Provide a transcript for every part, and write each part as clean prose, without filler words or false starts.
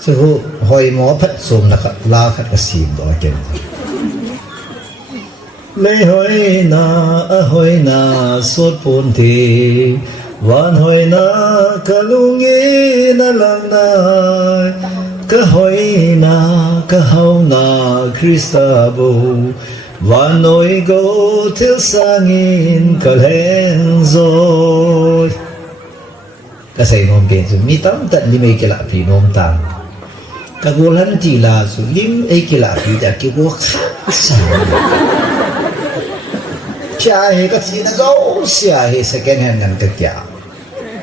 so hoi mo phat som na khat la khat ka sim do ken le hoi na sot pon thi wan hoi na kalungi na lang na ka hoi na ka hau na Krista bo wan noi go til sangin kalen zoi kasi nom ken su mi tam tat ni mai kila pi nom tam kagulan tila su lim ai kila pi da ki go kha cha he ka si na zo sia he second hand ngan ka kya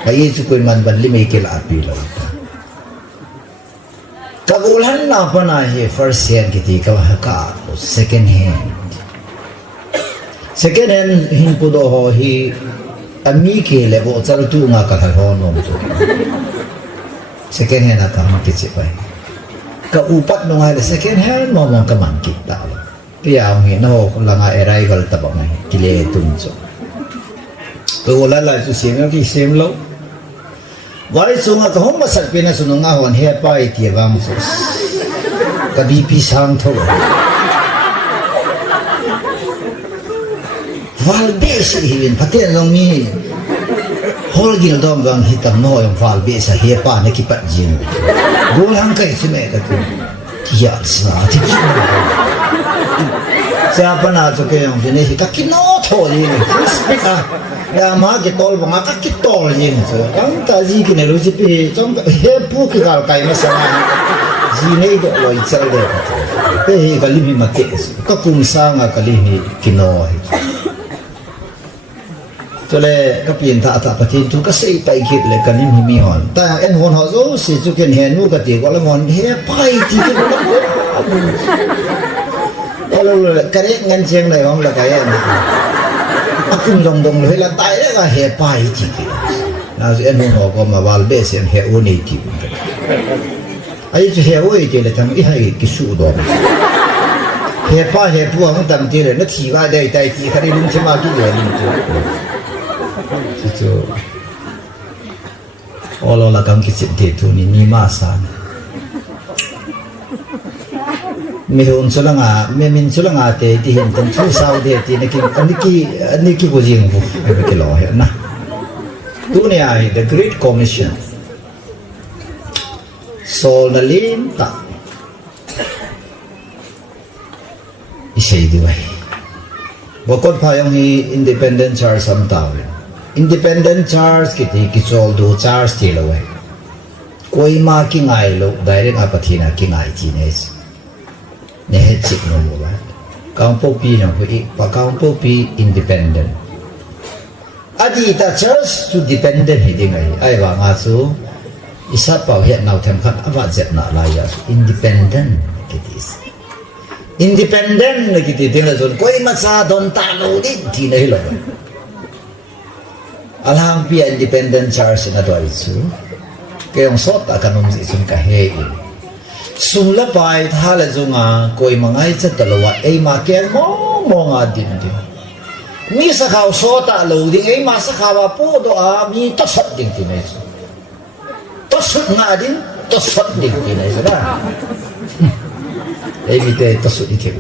kai su ko man ban lim ai kila pi lo kagulan na pa na he first hand ki ti ka ka second hand hin pu do ho hi ami ke le bo chal tu nga ka tha ho nom tu second hand ata ma ke che pai ka upat no nga le second hand mo mo ka man ki ta pia ngi no la nga arrival ta ba mai ki le tum cho ko la la su sim ki sim lo wai su nga ka hom ma sat pe na su nga hon he pai ti bang so ka bi pi sang tho valbe si hiwin paten long mi hol gil dom bang hitam no yung valbe sa hepa na kipat jin gulang kai sime ka tu tiya sa ti siapa na to ke yung dine ka kino tho ni ka ya ma ke tol bang ka kitol ni so ang ta ji ki ne lu ji pe chong he pu ki gal kai ma sa ji nei do lo i chal de pe he ka li mi ma ke ka kum sa nga ka li ni kino cho nên các biện thạ thạ phát tu các sĩ tay kịp lại cần im mi hòn ta em hòn họ dấu sĩ chú kiện hèn nu cả tiếng gọi là hòn he bay thì cái đó là cái đấy ngăn chiêng này không là cái em cùng đồng đồng là là tay đấy là he bay thì nào em hòn họ có mà vào bê xem he u này thì ấy chú he u thì là thằng ít hay cái số đó he bay he pu không tầm thì là nó chỉ vào đây tay thì cái đấy đúng chứ mà cái gì itu Allah lah kang kicip tu ni masa mihun sulanga min sulanga te ti hin tan thu sau de ti niki ko jing bu ke lo he na tu ne ai the great commission sol na lim ta isay di wai bokod pa yung independent church sam tao independent church kiti kisol do church tilo we koi ma ki ngai lo direct apathina ki ngai ti nes ne he chik no mo ba kaung po pi no hui pa kaung po pi independent adi ta church to dependent hi ding ai wa nga su isa pa he nau them khat awa jet na la ya independent kiti independent kiti ding la zon koi ma sa don ta lo di ti nei lo alhang pia independent church na doy su kayong sot akan si sun ka he sula pai thala zunga koi mangai cha talawa ei ma ke mo nga din mi sa khaw sota lo ding ei ma sa khawa po do a mi to sat ding tinai su to sut nga din to sat ding tinai su da ei mi te to sut ike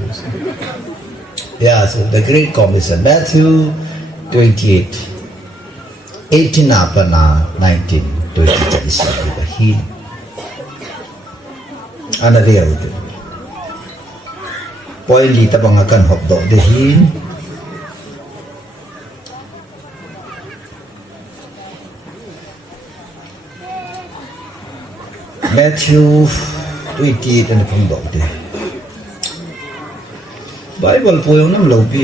yeah so the great commission Matthew 28 18 apa na 19 20 isa ibahin ana dia itu poin di tabang akan hobdo dehin Matthew 28 and pondok de Bible po yung nam low pi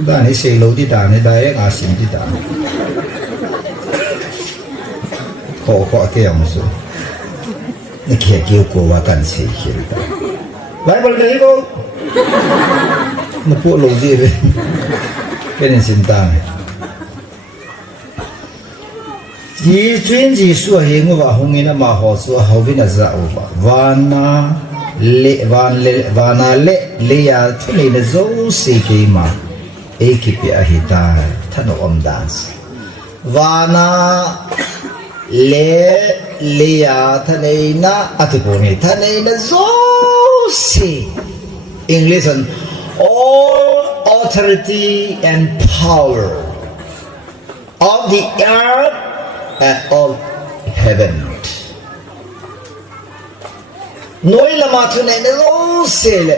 dani say low di dani dai asim di dani ko ke yang so ni ke ko wa kan si hi Bible dai ko na po low di re ken sin tang ji chuyên ji su he ngo wa hong ina ma ho su ho bin na za o ba wana le ya thule na zo si ke ma e ki pi a hi ta thano om dance wana Leia Tanaina Atiponi Tanaina Zosi English and all authority and power of the earth and of heaven. Noi lama Tanaina Zosi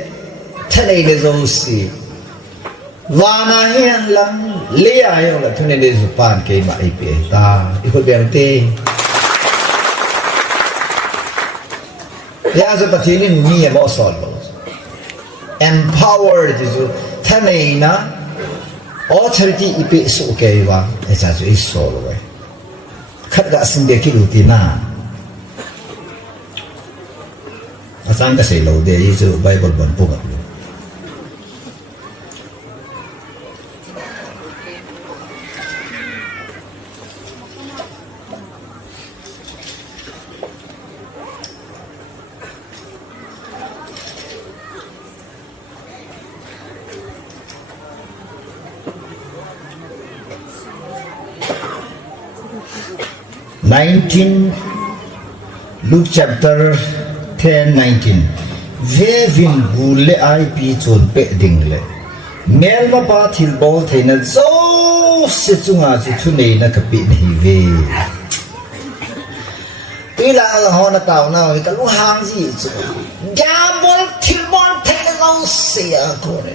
Tanaina Zosi Vana hian lang Leia yo la Tanaina Zupan ke ma ipe ta ikut berarti ya seperti ini ni mau solo empowered itu Tanaina authority ipi suke wa esa ju solo we khat ga sinde ki rutina asang ka sei lo de itu bible ban pu ga 19 Luke chapter 10-19 Ve vin gule ai pi chon pe ding le mel ma pa thil bol theina zo se chunga chi thu nei na ka pi nei ve ila la hona taw na ka lu hang ji chu ja bol thil bol theina zo se ya ko ne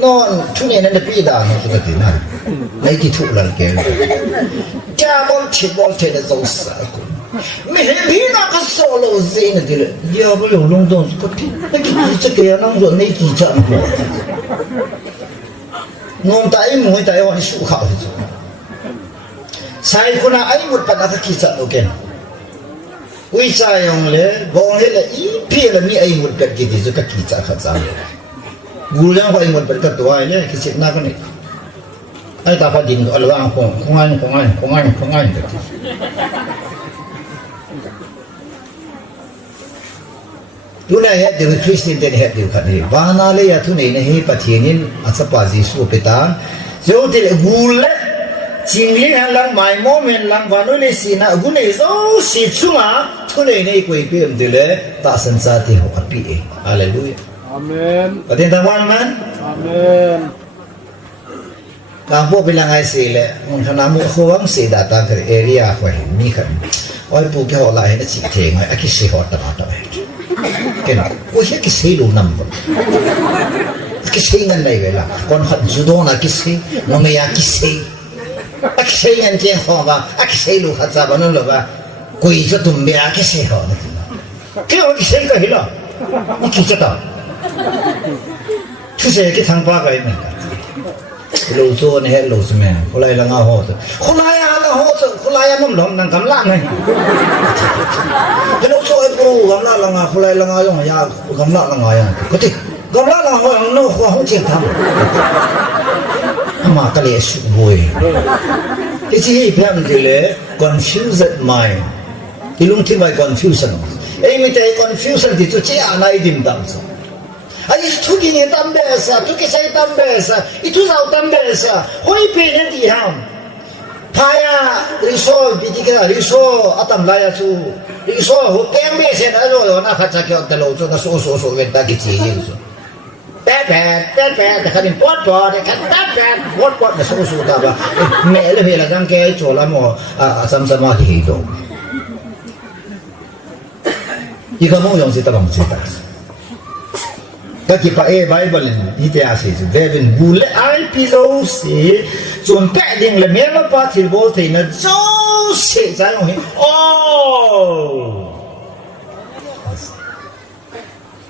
non thu nei na pi da no ka ti na nei ki thu lan ke ja bol thil bol theina zo sa ko me he na ka solo zin de dia bo lo long dong ko ti na ki chi ke na zo nei ki cha ko non tai mo tai wa ni su kha ji sai ko na ai mut pa na ka ki cha no ken wi sa yong le bong le la i pi le ni ai mut ka ki ji ka ki cha kha cha gu lang ko ai mut pa ka to ai le ki chi na ka ni ai ta pa ding al wang ko ngai tu na he de Christian den he de khani bana le ya tu nei na he pathianin achapa Jesu petan jo de gul chingli han lang mai moment lang vanu le sina gune zo si chunga tu nei nei koi pem de le ta sansa ti ho api e hallelujah amen patin taman man amen ka po bilang ai se le mun thana mu khowang se data kar area ko ni khan oi pu ke ho la he na chi theng ai aki se ho ta ta kena ko he ki sei lu nam ki sei ngan nei vela kon hat judo na ki sei no me ya ki sei ki sei ngan je ho ba ki sei lu khat sa ba no lo ba ko i jo tum be ki sei ho ke ho ki sei ka hila ki cha ta tu se ki thang pa ka ni lo zo ne he lo sme ko lai la nga ho ko lai ya la ho ko lai ya nom lom nang kam la nei lo zo e pro gam la la nga ko lai la nga yong ya gam la la nga ya ko ti gam la la ho no ko ho chen tham ma ka le su boy ti chi hi pham de le confused mind ti lung thi by confusion ei mi te confusion ti chu che anai dim dam so ai tu ki ne tam besa tu ki sai tam besa I tu zau tam besa hoi pe ne ti ham phaya riso bi ti ka riso atam la ya chu riso ho keng be se na ro na kha cha kyo ta lo chu na so wen ta ki chi yin so pe ta kha din pot de kha ta pot na so ta ba me le he la jang ke cho la mo sam ma hi do I ka mo yong si ta bang chi ta Kaki pa Bible ni te asi tu devin bule ai pizo si chun pe ding le mema pa thil bol the na zo se za yong hi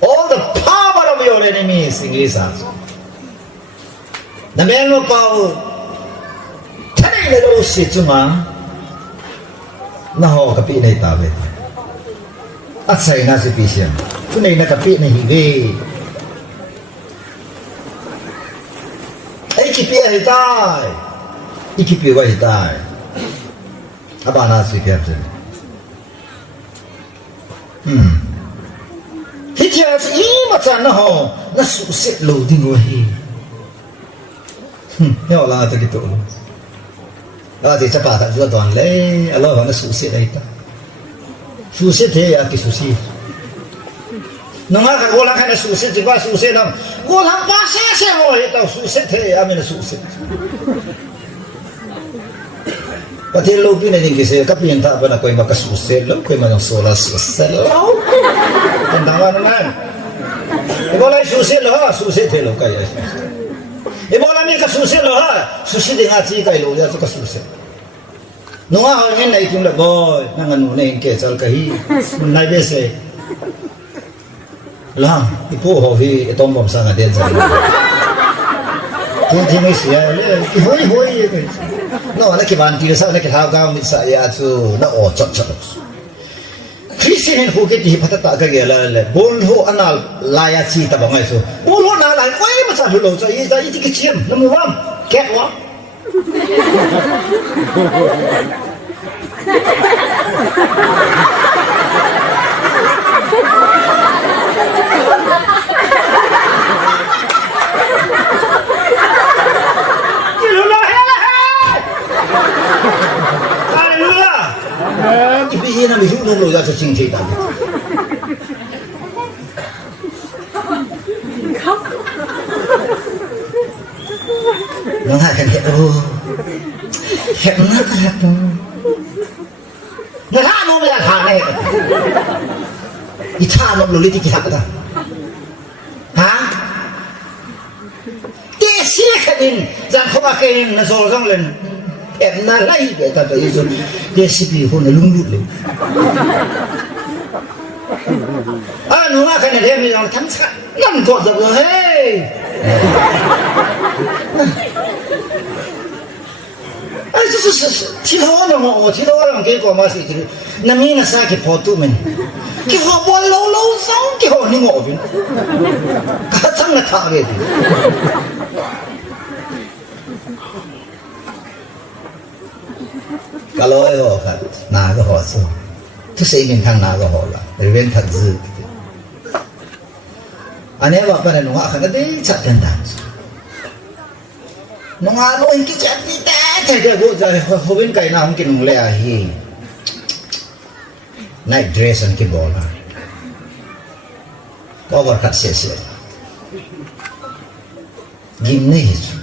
all the power of your enemies English as na mema pa thane le lo si chuma na ho kapi nei ta ve at sai na si pi siam tu nei na kapi nei hi ve Ikipi ai tai Ikipi ai tai abana si captain hitia I ma chan na ho na su se lo ding wo hi yo la ta ki to thì chắc bà thật rất toàn lấy alo nó sụt xịt đây ta sụt xịt thế à cái sụt xịt nó ngã cái cô lăng hay là sụt xịt chỉ qua sụt xịt không cô lăng ba xe rồi tao sụt xịt thế à mình là sụt xịt và thì lâu cái này thì cái xe cấp điện thoại bên là quay mà cái sụt xịt lắm quay mà nó solar sụt xịt lắm còn thằng anh này cô lấy sụt xịt rồi sụt xịt thế lâu cái này ibu lagi ke susi loh, susi dengan cik kai loh ya tu ke susi. Noah orang ini itu lah boy, nangan mana yang kecal kahi, naik bese. Lah, ibu hobi itu bom sangat dia jadi. Tu jenis ya, hoi. No, nak kibanti rasa nak tahu kau ni saya tu, nak ocak. Kristian hukum di patah tak kagak lah. Boleh anal layak cita bangai tu. Boleh anal layak. Kau ini macam dulu. Saya ini kecil. Namun ram, cat wah. Ibu nak hidup dulu dah secinta tadi. Nggak kan dia hebat kan tu. Nggak tahu mau belajar apa ni. Kita nak beli di kita tak? Hah? Desi kan jangan kau pakai nasol kan len. Em na lấy về ta tự nhiên để xí bị hôn là lung lụt lên à nó mà cái này đem đi làm thắng sẵn nằm cột được rồi hey à chỉ thôi nó mà chỉ thôi làm cái quả mà gì thì nằm như là sao cái phò tụ mình cái phò bò lâu sống cái phò như ngộ vậy cả trăm là thằng vậy kalau ayah kan naga hosu, tu seimin thang naga hola, reveng thang zi. Ane apa ni nunga kan ada cat jantan. Nunga lo ingki cat ni tak ada go jadi hobin kai na mungkin mulai ahi. Night dress an ki bola. Kau berkat sia-sia. Gimana itu?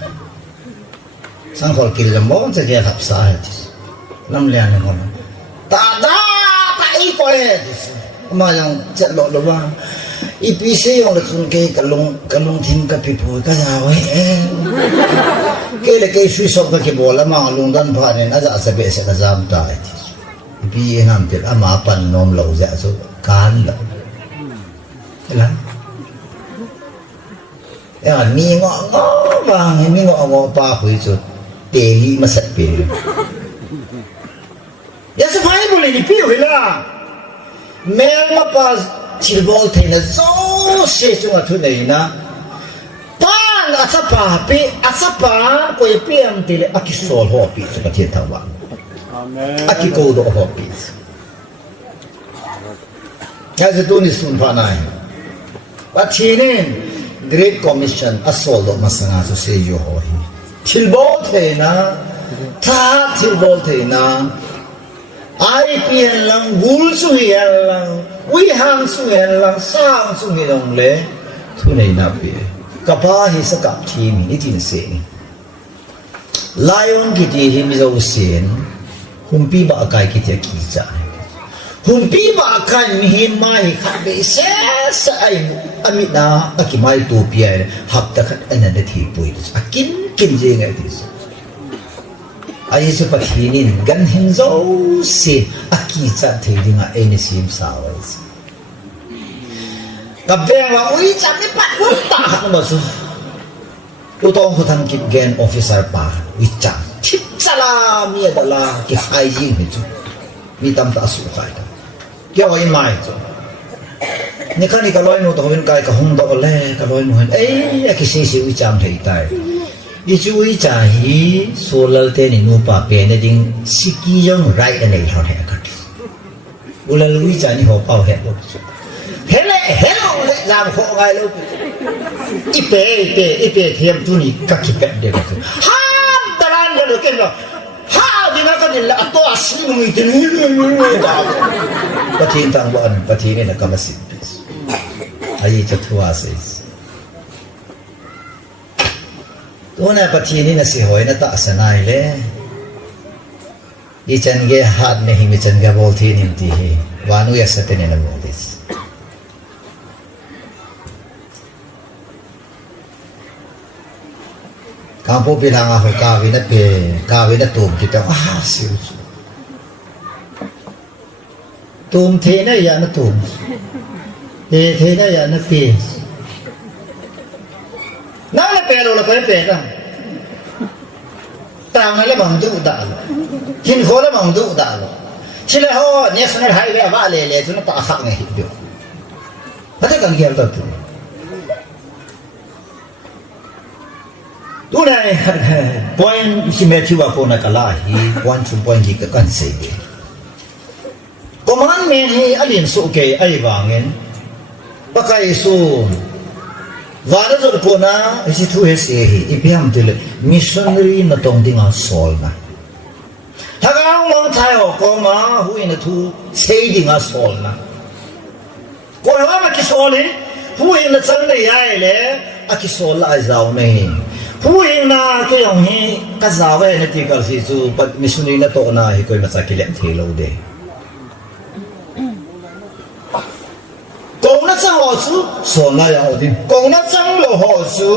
Sangkol kilam saja hapsah. Nam lian ni mana? Tak ikut. Macam cak lok doang. IPC yang lekun ke kalung tim ke pipu ke jawa. Ke lek isu sok ke bola mangalung dan panen aja sebab sekazam tak. IPC nanti ama pan nom lau jat so kan lau. Lah. Ya ni ngok bang, ni ngok pa hui so teli masak pe. Ya semuanya boleh dipilih lah. Memang pas cilbol tina so sesuatu tu ni na. Pan asapa kau piam tile akisol hobi seperti tawa. Aki kodo hobi. Jadi tu ni sunpanai. Pasti ni Great Commission asol do masana so sejo hoi. Cilbol tina, tak cilbol tina. IPN lang, gul suhian lang, wihang suhian lang, sang suhian le, tunay na piye. Kapahi sa kaptimi, itin sini. Layon kiti himizaw sin, humpi ba akay kiti kita. Humpi ba akay mihimay kabe sa ay amit na akimay tupiya, haptakat anadatipoy. Akin kinjay nga ito. Ayah cepat hinin gan hinzau si akicat hiding a enisim sawas. Kabeng wa ui cat ni pat tak masu. Utong hutan kit gen officer pa wicat. Cip salam ya adalah ki hygiene itu. Mitam tak suka itu. Kya wa imai itu. Ni kan kalau ini utong kai ka hung do le kalau ini ya ki sisi wicam thei tai. Isu cahi solar teni nupa pene ding siki yang right and left hand kat. Ulal wi cani ho pau het lo. Hello le lam ho ngai lo. Ipe thiam tu ni kaki pet de kat. Ha baran lo ken lo. Ha kan nila ato asli nung itinili pati tang buan pati ni nakamasipis ayi chatua says tuna pati ni na si hoy na taas na ile ichan ge hat ne himi chan ga bolthi nimti he wanu ya satene na bodis kampo bilang ako kawin na tum kita siu tum thế na ya na tum thế na ya na pe na la pe lo la pe ka tang na la bang du da lo kin kho la bang du da lo chile ho national highway wa le tu na ta khak ngai hi do pata kan gyal ta tu tu này point si me chu ko na kala hi point to point hi ka kan sei de commandment hi alin su ke ai wangin pakai su wala zo ko na si tu he se hi ipiam de missionary na tong dinga sol na thagang mong thai ho ko ma hu in tu sei dinga sol na ko ha ma ki sol hi hu in na chang le yai le a ki sol la zau nei hu in na ke yong hi ka zawe na ti kal si chu pat missionary na to na hi koi ma sa ki lem thelo de kong na chang ho chu so na ya ho din kong na chang lo ho chu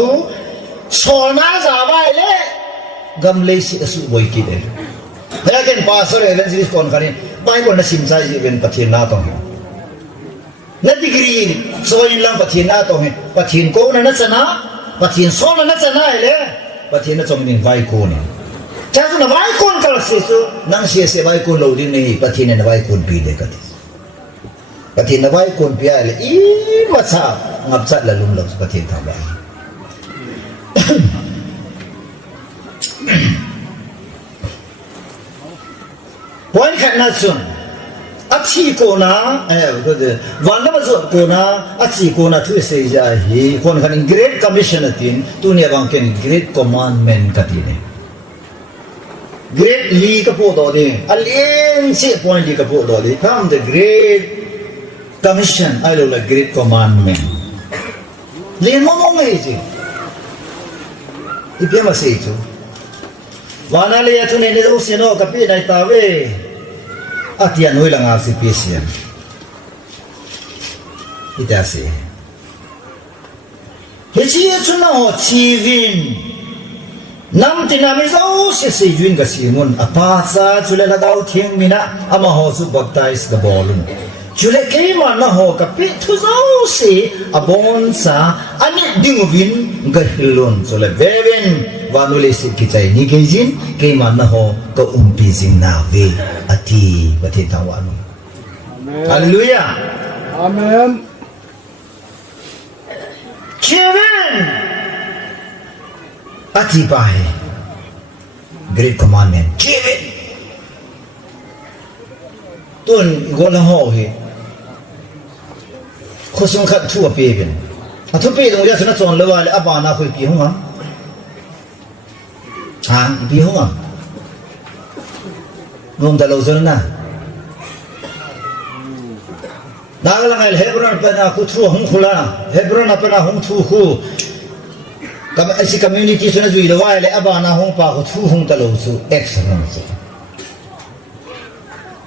so na za bai le gam le si su boi ki de ha ken pastor evangelist kon kharin bible na sim sai ji ben pathin na to na degree so in lang pathin na to pathin ko na chana pathin so na chana le pathin na chong ning vai ko ni cha su na vai kon kal se su nang se vai ko lo din ni pathin na vai kon pi de ka pathin na vai kon pi ale I ma cha ngap chat la lum lo pathin tha ba point khat na sun achi ko na ko de wan na ma zo ko na achi ko na thu se ja hi kon khan great commission atin tu ne bang ken great commandment ka ti ne great li ka po do de alien si point li ka po do de come the great commission I lo la great commandment lien mo mo ngai ji ipia ma se chu wana le ya tu ne ne o se no ka pi nai ta we atia noi la nga si pesian ita se he chi chu na ho chi vin nam ti na mi zo se yun ga si mun apa sa chu le la dau thieng mina ama ho su baptize ga bolun chu le ke ma na ho ka pi thu zo se abon sa ani ding vin ga hilon chu le veven wanu le si ki chai ni ke jin ke ma na ho ko pi jing na ve ati pati tawanu hallelujah amen Kevin ati pai great commandment Kevin tun go la ho he khosung khat thu pe ben athu pe dong ya sna chon le wa le aba na khoi pi hung pi hung ngom da lo zon na Nagalang el Hebron pa na kutru hong khula Hebron pa na hong thu khu si community so na zui lo wa le aba na hong pa kutru hong talo su excellent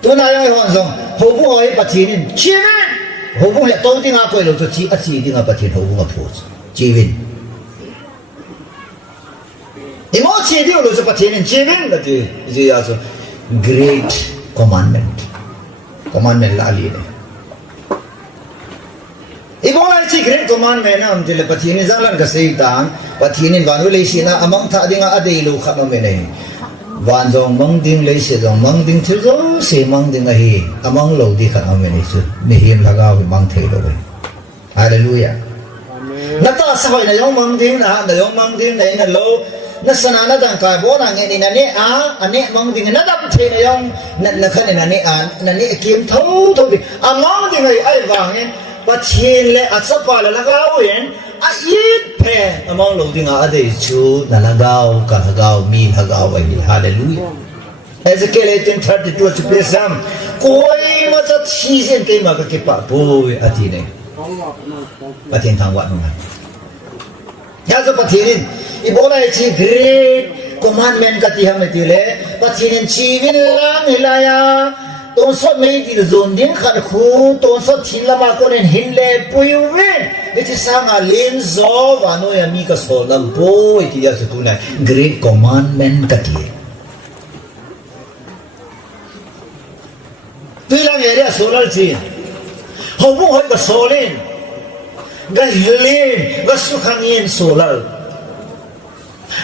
tu na yang hon song ho bu oi pathin chin ho bu le to ting a ko lo chi a chi ting a pathin ho bu ma phu chi win I mo chi di lo so pathin chi win la ti ji ya so great commandment la li ne Ibola chi great commandment na amtile pathin zalan ka sei tang pathin wanu le sina among tha dinga adei lo khama me ne wan jong mong ding le se jong mong ding thil jo se mong ding a hi among lo di khama me ne su ni him laga wi mang thei lo we hallelujah na ta sa vai na yong mong ding na yong mong ding na ina lo na sana na dang ka bo na nge ni na ne ane mong ding na dap thei na yong na khan na ne na ne kim tho di among ding ai wang ne pathin le achapa la lagaw yen a it pe among lo dinga ade chu na lagaw ka lagaw mi lagaw ai hallelujah Ezekiel 18:32 to Pesam koi ma cha thi sen ke ma ka ke pa boy ati ne patin thang wat ma ya so patin ibola chi great commandment ka ti ham ti le patin chi win lang hilaya ton so mei ti zon ding khat khu ton so thin lama ko nen hin le pui win it is sanga len zo wa no ya mi ka so lam boy ti ya su tu na great commandment ka ti tuy lang area solar chin hầu mu hoi ka solin ga hilin ga sukhangin solar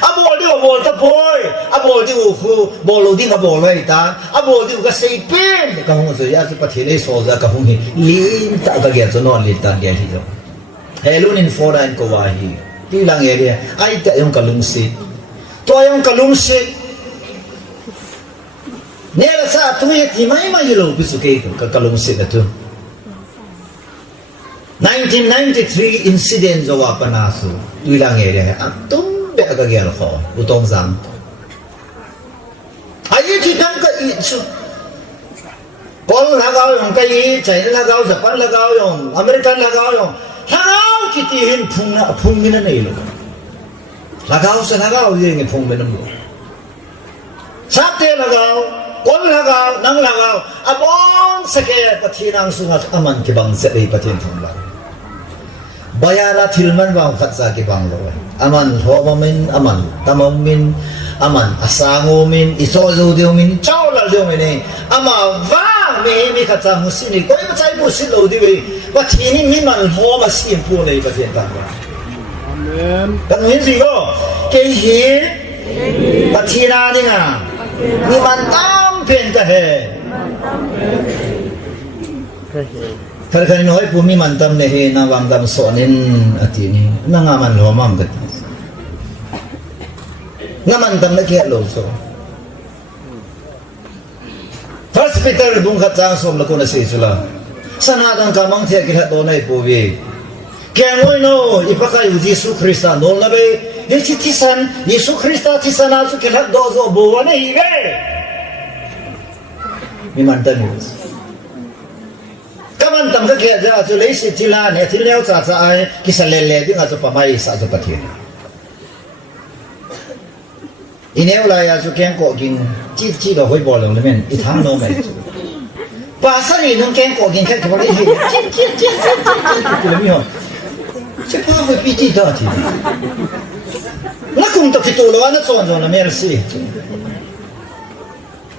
abol di abol ta boy abol di khu bolo di ga boloi ta abol di ga sei pin ka hong so ya su pathile so za ka hong hi lin ta ga ge so non lin ta ge hi jo helun in fora in ko wahi tuy lang area ai ta yung kalung si to yung kalung si nela sa tu ye ti mai mai lo bisu ke ka kalung sit na tu 1993 incident zo wa panasu tu lang area atum be aga gel kho utong zam ai ti dang ka i chu kol lagao yong kai china lagao japan lagao yong american lagao yong lagao ki ti hin phung min na nei lo lagao sa lagao ye nge phung min na mo sa te lagao kol lagao nang lagao abong sake pathinang sunga aman ki bang se ei pathin thum la bayara thilman bang khatsa ki bang lo aman homamin aman tamamin aman asangomin isozo deumin chawla deumin ama va me khatsa musini koi ma chai musin lo di we pathini min man homa sim pu nei pathin ta amen kan hin si go ke hi pathina ni nga ni man tam pen ta he Kali noi pumi mantam nehe na wangdam sonin atini na ngaman lo mam gat ngaman tam na ke lo so First Peter bung khat chang som la ko na se sula sanadang kamang the ki hat do nai po vi ke ngoi no ipakai Yesu Krista no na be he chi tisan Yesu Krista tisana su ke hat do zo bo wa nei ve mi mantam ni kaman tam ka kya ja chu lei si chila ne thil leo cha cha ai ki sa le le ding a chu pa mai sa chu pathin ineu la ya chu ken ko gin chi chi lo hoi bo lo le men I tham no mai chu pa sa ni nong ken ko gin ka ko le hi chi ki le mi ho che pa hoi pi ti da ti na kum to ki to lo na chon chon na merci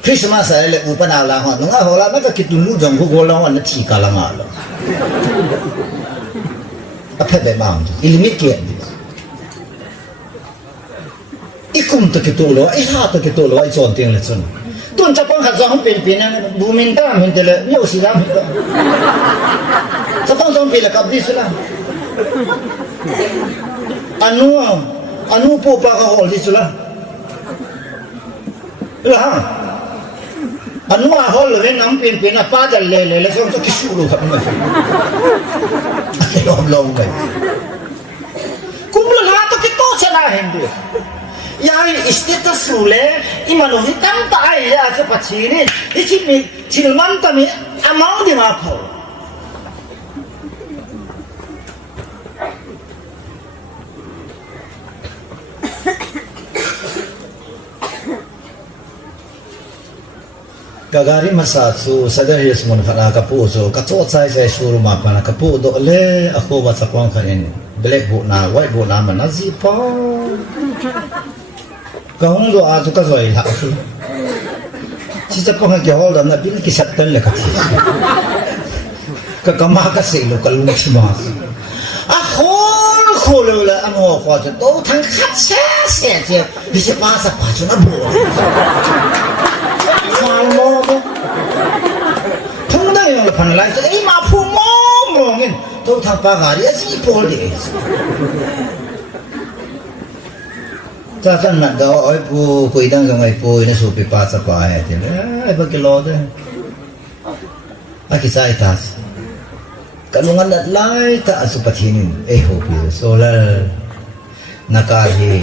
Christmas ay le upa na lang ho nga hola na ka kitunu jong ko lang na thi ka lang alo aphe be mam ilimit ke ikum to kitulo I ha to kitulo I chon ting le chon tun cha pang kha jong pin pin na bumin ta min tele yo si lam sa pang jong pin la kap di sila anu po pa ka hol di sila la ha anu a hol le nam pin pin na pa dal le song to kisulu kap ma long mai kum la to ki to chana hendu yai status sule imano hitam ta ai ya se pachini ichi mi chilman ta mi amau di ma pho Kagari masatsu sadar yes mon khana kapu so kacho chai chai suru ma pana kapu do le ako ba sa kwang khain black bu na white bu na man azi pa ka hong do a tu ka zoi ha su chi cha pang ke hol da na bin ki sat tan le ka ka kama ka se lo ka lu chi ma a hol khol le an ho kwa cha do thang khat se se je bi se pa sa pa chu na bu mo thông đây là phần lại ấy mà phu mò nghe tôi thằng ba gà đi gì phu đi cha chân mặt đó ơi phu quỳ đang trong ngày phu nó sụp bị pa sa pa hết thì ấy bao kilo đấy aki sai tas kalungan đặt lại ta asupatin eh hobi so là nakali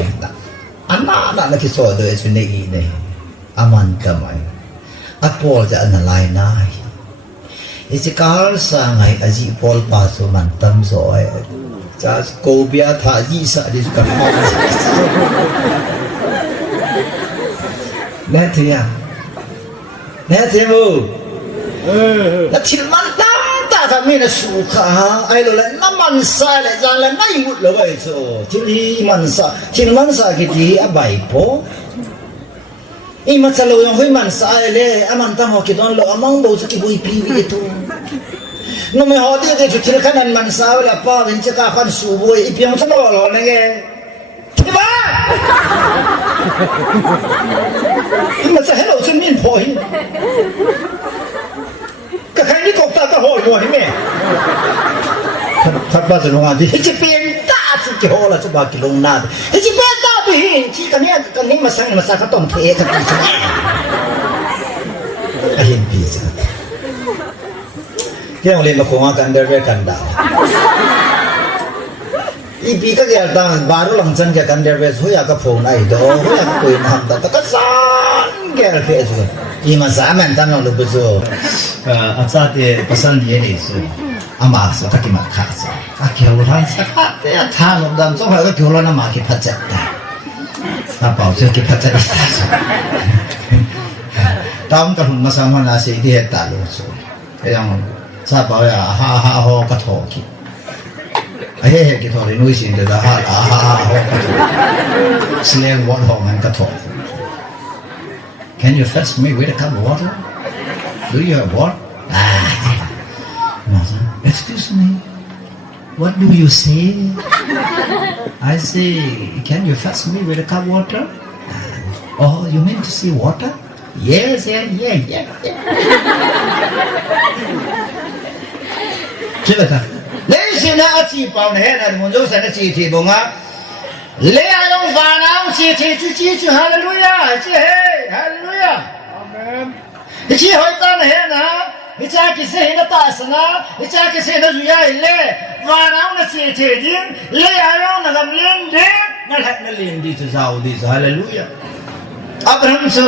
ana na kiso do es nei nei aman kamay apol ja analay na isikal sa ngay aji pol paso mantam so ay sa kobia tha ji sa dis ka Netiya mo na tilman ta kami na suka ay lola naman sa le jala nay mut lo ay so tilman sa kiti abay po imatsalo yung hoy man sa le aman tang ho kidon lo amang bo sa kibuy piwi ito no me hodi de tilkanan man sa wala pa wincha ka kan suboy ipiyang sa lo na nge diba imatsa hello chen min poi ka kai ni kok ta ka ho yo ni me thật ba zalo nga di chi pien ta chi ki ho la chu ba ki long na chi pien ta bi chi ka ni masang masa ka tom the ka chi ahin bi sa yang le ma ko nga kan der kan da ipi ka kaya tang baru lang chan kaya kan der ves hoya ka phone ai do hoya ka koi nam ta ka san kaya fe so ima zaman tam yang lu bezo acha te pasan die ni so ama so ka ki ma kha so akya uran sa ka te tha nom dam so ha ka kyo na ma ki phat chat ta ta pao se ki phat chat ta so tam ka hun ma sa ma na se di he ta lo so yang sa pao ya ha ho ka tho ki ai cái thọ nuôi sinh được ha slang one home and kato. Can you fetch me with a cup of water? Do you have water? Excuse me. What do you say? I say, can you fetch me with a cup of water? Oh, you mean to say water? Yes. Chưa lấy xin đã chỉ bảo này là muốn dấu sản chỉ thì đúng á lấy ai ông và nào chỉ chú hallelujah chỉ hallelujah amen chỉ hỏi ta này na cái cha cái gì nó ta sana cái cha cái gì nó duy ai lấy và nào nó chỉ đi lấy ai ông nó làm lên đi nó lên đi cho giàu đi hallelujah Abraham so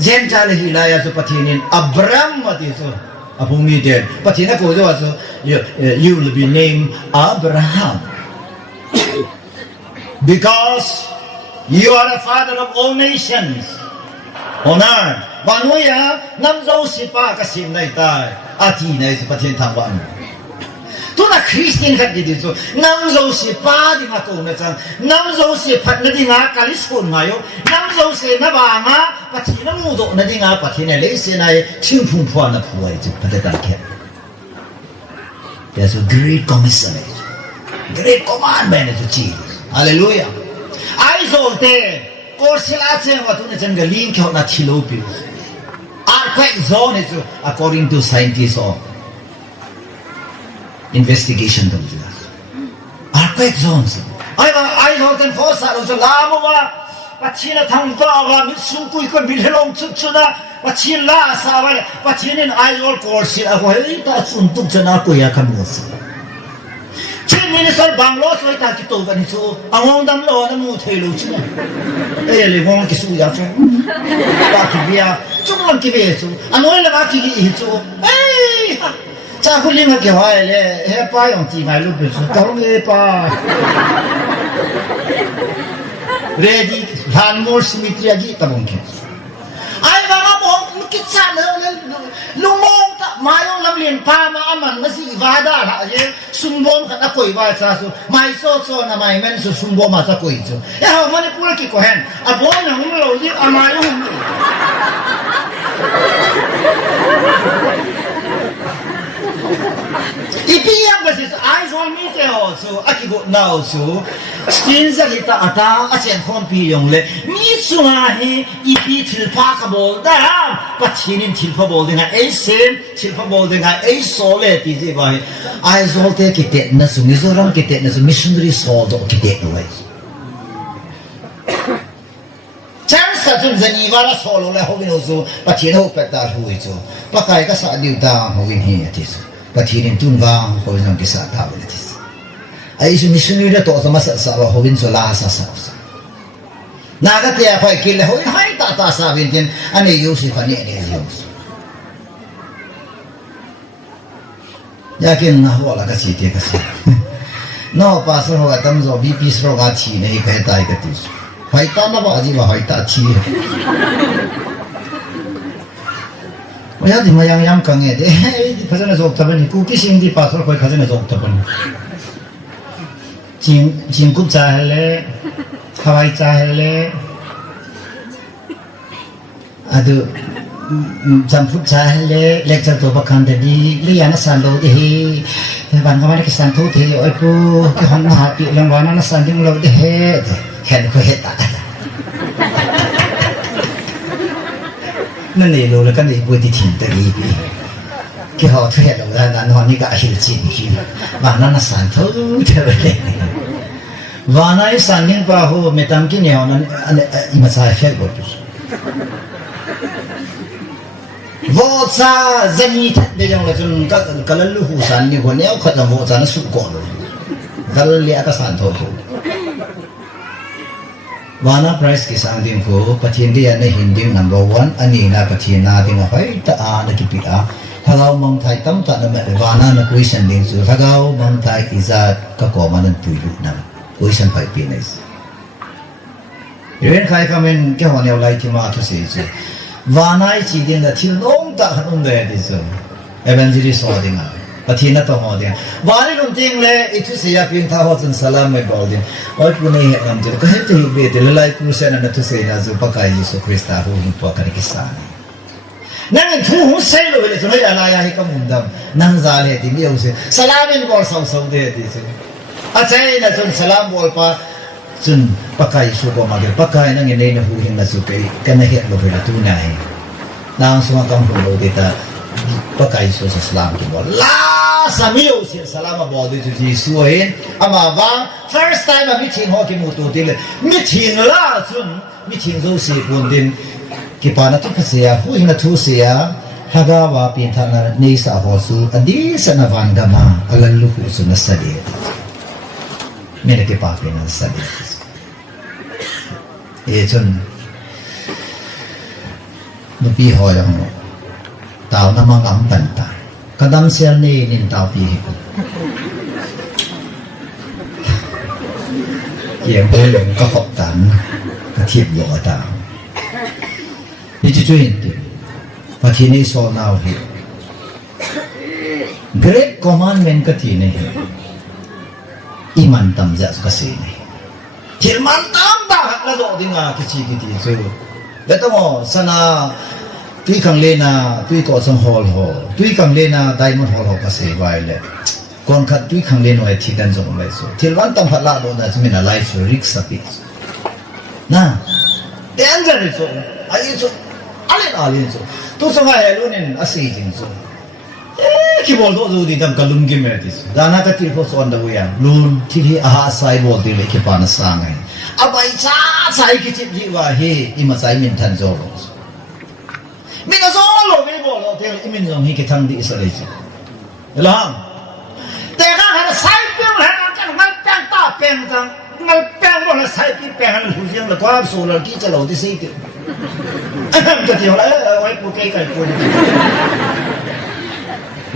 Gentile hilaya so patinin Abraham mati so Abumi den, but in a also you will be named Abraham because you are the father of all nations on earth. Vanuya namzo sipa kasim na itai ati na is patin tangwan. Tu na Christian kat di so namzo sipa di ngako na sang namzo sipa na di nga kaliskon ngayo namzo se na ba nga pati na mudo na di nga pati na lesi na tingpung puan na puway ju pati tarket. There's a great commission, great commandment to Jesus. Hallelujah. I told them, korsilatse wa tu na jang galing kyo na chilopi. Earthquake zone is according to scientists or investigation dum jula earthquake zones I told them for sa so lamo wa pachina thang to wa mitsu kui ko bilhelom chuna pachila sa wa pachinin I all course a ko ei ta sun tu chana ko ya kan mos chin minister banglo so ta ki to kan so angong dam lo na mu thelo chuna e le wong ki su ya cha ba ki bia chung lang ki be so anoi la ba ki hi so ei cha ku lim ke hoi le he pa yong ji ngai lu bu su tong e pa ready han mor simitria ji ta bong ke ai ba ma mo ki cha le lu mong ta ma yong lam lien pa ma aman na si va da la ye sum bom ka na koi ba cha su mai so na mai men su sum bom ma cha koi chu ya ha ma ne pura ki ko hen a bo na hum lo ji a ma yong Ipiyang kasi eyes on me also akigo now so skin sa kita ata asian kompi yung le misu nga he ipi tilpa ka bol da patinin tilpa bol nga sen tilpa bol nga sole ti di ba eyes all te kite na su mizoram kite na su missionary so do kite no wai chance sa jun zani wala solo la hobin so patin ho peta hui so pakai ka sa diu da hobin he atis patinin tunga ko nang kisa tawalatis ay isu missionary to sa masa sa hobin so la sa naga kaya koi kile hoi hai ta sabin tin ane yusi khani ane yus yakin na wala ka chi te ka si no pastor ho atam zo bp sro ga chi nei ka tai ka ti hai ta na ba ji ba hai ta chi ya di mayang yang kang e de phajana jok ta bani ku ki sing di pastor koi khajana jok ta bani jing ku cha hele hawai cha hele adu jamput cha hele lecture to bakhan de di liana san lo de he ban kamar ki san thu the oi pu ki han ha pi lang wana na san ding lo de he khen ko he taนั่นเลยรู้แล้วก็เลยพูดที่ถิ่นตะกี้ที่เขาเทียบลงด้านนั้นนี่ก็อาชีพจริงที่ว่านั่นน่ะสันทุเท่าเลยว่านั่นสันยิ่งกว่าหัวไม่ตามกินเนี่ยนั่นอิมาใช้เฟซบุ๊กว่าซาจะมีทัดเดียวเลยจนก็เลยรู้สันนี่คนเนี้ยเขาจะว่าซานั่นสุกก่อนก็เลยเรียกก็สันทุวานาไพรส์กิสังดิงko pathin dia na hinding number 1 ani na pathin na ding hai ta a na ki pi a thagau mong thai tam ta na me wana na question ding su thagau mong thai izat ka ko manan puilu na question pai pi nais ren khai kamen ke hone lai ti ma thu se se wana chi ding da thil long ta han de di so evangelist so ding a pathin na to ho ding wani lum ting le itu se ya pin tha ho chun salam me bol ding oi pu nei am je ka he te be te lai ku se na tu se na zu pa kai yesu krista ho hin po ka ki sa nang thu hu se lo le so ya na ya hi ka mun dam nang za le ti mi se salam in bol sau sau de ti se a chai na chun salam bol pa chun pa kai su ko ma ge pa kai nang nei na hu hin na su ke ka na he lo be tu nai nang su ma kam hu lo de ta pa kai su sa salam ki bol la Samio si salama bodi tu Jesu hin ama ba first time mi thing ho ki mu tu ti le mi thing la chun mi thing zo si pun din ki pa na tu ka sia hu ina thu sia haga wa pin tha na nei sa ho su adi sa na van ga ma alan lu hu su na sa de me ne ke pa pe na sa de e chun nu pi ho ya ho tao na ma ngam tan ta kadam siya ni nin tao pi ko kiềm hơi lượng có học tán có thiệp lộ tao đi chú chuyện và thì này so nào thì great commandment cái thì này iman tam dạ cái gì này thì man tam ta là độ đi ngà cái gì cái gì rồi để tao mò sana tuy càng lên à tuy có sông hall hồ tuy càng lên à diamond hall hồ cái gì vậy lệ còn khát tuy càng lên ngoài thì đang dùng vậy rồi thì vẫn tâm phát lạ đó là chúng mình là life rồi risk sắp na tiền ra rồi ai rồi alin rồi tôi xong ai luôn nên asi chính rồi khi bol đó rồi thì đâm cả lum game rồi đana cái tiền có on the way luôn thì aha sai bol thì lấy cái pan sang này abai cha sai cái chip gì vậy he ima sai mình thành rồi mình là số lo cái bol thì mình dùng hi cái thằng đi Israel là khôngแต่ถ้าใส่เปรี้ยวแล้วกันงั้นแป้งตาแป้งจังงั้นแป้งว่าใส่ที่แป้งแล้วหูเสียงแล้วก็สูแล้วกี่จะหล่อที่สิก็เที่ยวแล้วไว้ปูเกยกันปู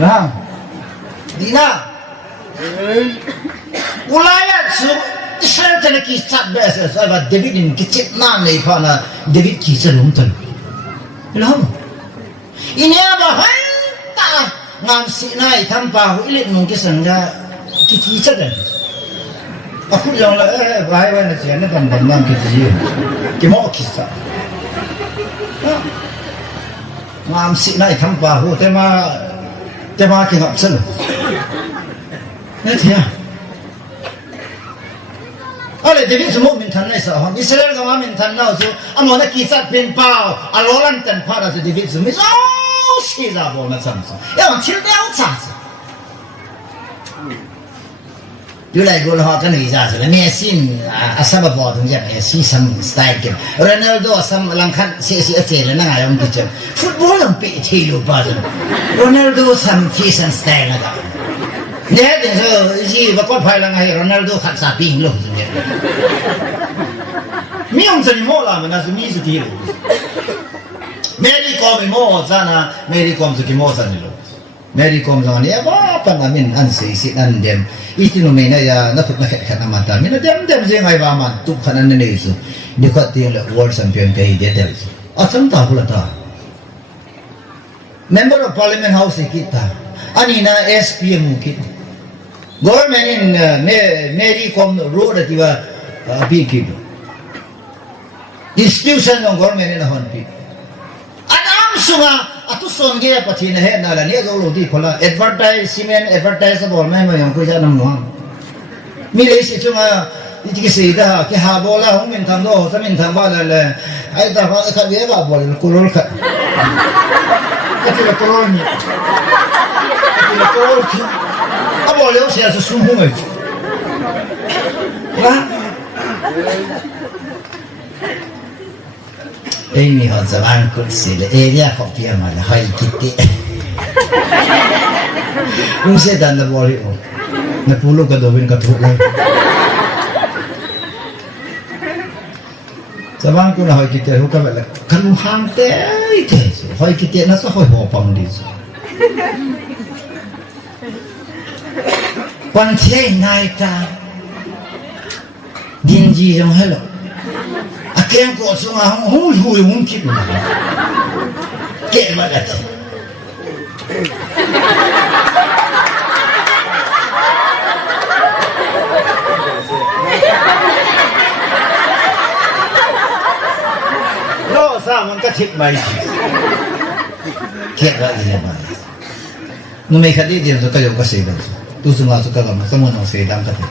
นะดีนะกูไล่สุดเชื่อจะนักกิจจัดแบบสายว่าเดวิดนี่กิจนั่นเลยพอนะเดวิดกิจล้มตันแล้วอีเนี่ยว่าเฮ้ยตางามสินายทำป่าหุ่ยเล็กนุ่งกิสังจะกิจจัดเลยaku yang lah baik mana sih, ni kan bangam kita je, kita mau kita, ngam si naik tanpa hu, tema kita ngap sel, ni dia, ale jadi semua minta naik sah, Israel sama minta naik tu, amal nak kisah penpau, alolan tanpa ada jadi semua, oh sih dah boleh macam-macam, yang cerita yang sah. Dulu lagi gol hak kan bisa, Messi asal bawa tu je, Messi sam style ke, Ronaldo asam langkat si acel, nang ayam kicap, football lampi cilu pasal, Ronaldo sam fashion style ada. Dia tu si bakal payah lang ay Ronaldo kat saping loh sebenarnya. มีองค์จะมีโม่ละมันน่าจะมีสติเลยเมริกอมีโม่จ้านะเมริกอมสุกิโม่สันนิโลเมริกอมจังเนี่ยว่าปัญหามินอันเสียสิอันเดมอีที่โนเมน่ายานักฟุตนักแข่งขันมาตามินเดมเสียงไงบ้างมันทุกขนาดนั้นเลยสุดดีกว่าที่เรา World Champion ไปเดียวอาจารย์ตาบุลตา Member of Parliament House kita ani na SPM kita government in Mary Com road atiwa big institution ng government in hon pi anam sunga atu songe pathina he na la ne zo lo di khola advertisement advertise bol mai ma yang ko ja nam no mi le si sunga iti se da ke ha bola hong min tham do sa min tham ba la le ai ta ba kha ye ga bol ko rol kha cái color nhỉ cái color chứ à bỏ liều xe sẽ xuống không ấy đó đây mình họ sẽ ăn cơm xí là area học bia mà là hay kít không sẽ đàn là bỏ liều nó pulo cái đồ bên cái thuốc này Sabang ko na hoy kite ho ka bala kan hang te hoy kite na sa hoy ho pam di pan che nai ta din ji jong hello akem ko so nga hu hu hu kip na ke ma da saoมันก็ชิดไปเขียนอะไรเนี่ยมานุ่มเอกดีเดียวสุดก็ยกก็เสียดังตู้สุมาสุดก็มันสมุนเอาเสียดังกันก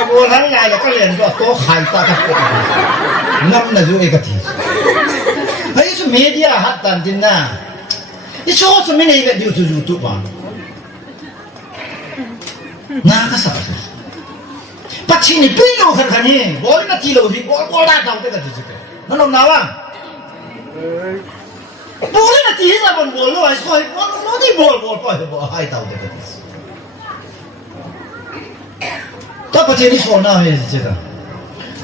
็บัวทั้งยายก็เรียนก็โต๊ะขายตากันน้ำน่ะอยู่เอกทีเฮ้ยสุเมียฮัตตันจินน่ะนี่ชอบสุมีเนี่ยดิวสุยูทูบบ้างน่าก็สับPachini pino kharkhani bol na tilo hi bol da daw te ka jike nanom nawa bol na ti sa bon bol lo ai soi bol no di bol pa hai daw te ka ta pachini so na he jika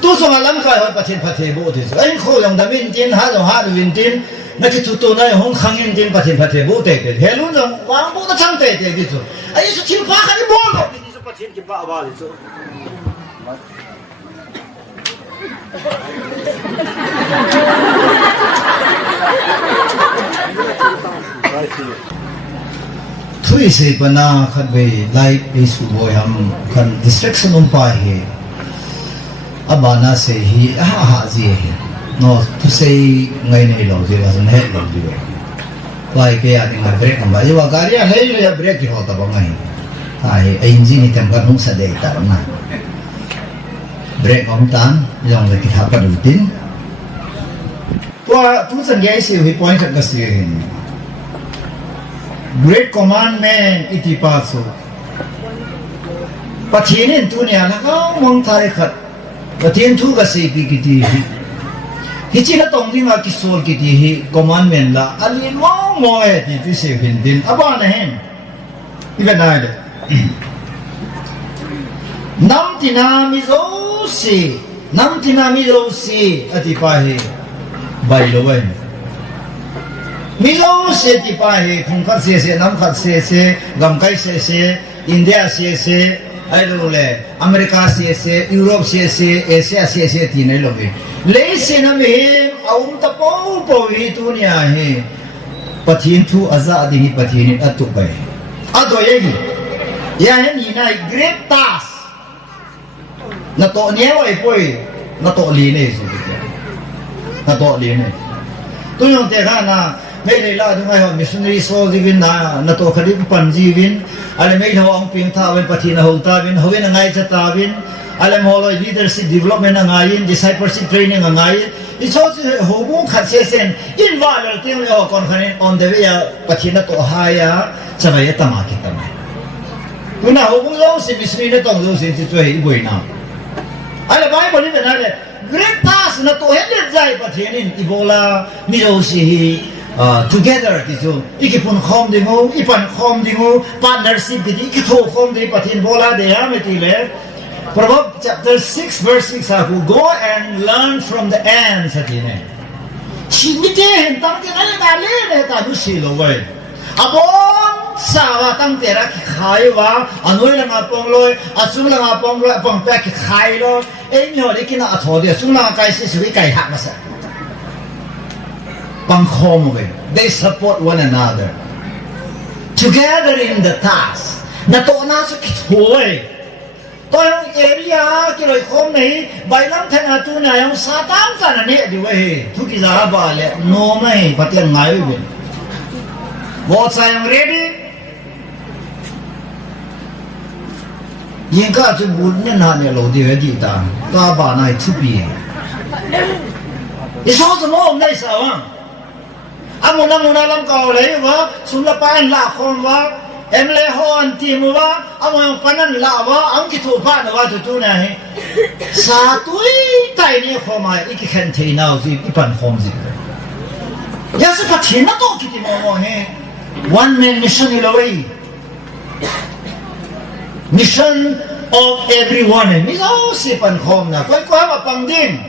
tu so ngalam kai ho pachin phathe bo ti ai kho yang da min tin ha do win tin na ki tu to na hong khangin tin pachin phathe bo te ke helun jong wang bo na chang te di so ai so thil pa khani bol lo ni so pachin ki pa ba li so Thui se pana khat ve live isu boy ham khan distraction pa he abana se hi ha ji he no tu se ngai nei lo je la san he lo ji vai ke ya ding break am ba wa gari ya he ya break ki hota ba ngai ai engine ni tem kan hung sa de ta na break ông tan dòng về cái hạt đầu tiên qua chúng ta nghe sự vi point cái gì great commandment itipaso pathian tu nia na ka mong thai khat pathian thu ka se pi kiti hi chi na tong ding a ki sol kiti hi commandment la ali mo e ti se hin din aba na hen iba na de nam tina mi zo si nam tina mi zo si ati pa he bai lo bai mi zo si ati pa he khong khat se nam khat se gam kai se India se ai lo le America se Europe se Asia se ti nei lo le se na me aum ta po hi tu nia he pathin thu aza di hi pathin atu bai ado ye ya he ni na great task na to niya ay poy na to linis na to linis tu yung teka na may nila doon ngayon missionary soul divin na to kadip panjivin alam may hawang pingtawin pati na hultawin hawin na ngay sa tawin alam mo leadership development na ngayon discipleship training na ngayon ito hubong katsesen invalid ting yo kon kanin on the way pati na to haya sabay tamakit tamay kuna hubong yo si missionary na tong yo si tuhay iboy na Ala Bible ni benarnya great task na to helet zai pathianin ibola mi jo si together tisu ikipun khom dingu ipan khom dingu partnership di ikitho khom di pathin bola de ametile Proverbs chapter 6 verse 6 aku go and learn from the ants atine chimite hen tang te nale ne ta du silo wai abon sawa tang te ra khai wa anoi la ngapong loi asung la ngapong loi apong pa ki khai lo e nyo de kina atho de sung la kai si sui kai hak masa they support one another together in the task. Na to na sa kithoy. To yung area kiloy kom nahi bailam thana tu na yung satang sana ne diwe tu ki zara ba le no mai patian ngai bin. Both sa yung ready. Yin ka chu bun ne na ne lo diwe di ta. Ka ba nai tu bi. Iso sa mo nai sa wang. Amuna lam kau leh wa sumla paen la kon wa emle ho anti mu wa among panan la wa ang kitu pa na wa tu na he satui tai ni kho mai ikhen thei nau si ipan khom zi ya sa pathin na to kiti mo he one man mission ilaway mission of everyone mi so si pan khom na koi ko ma pang din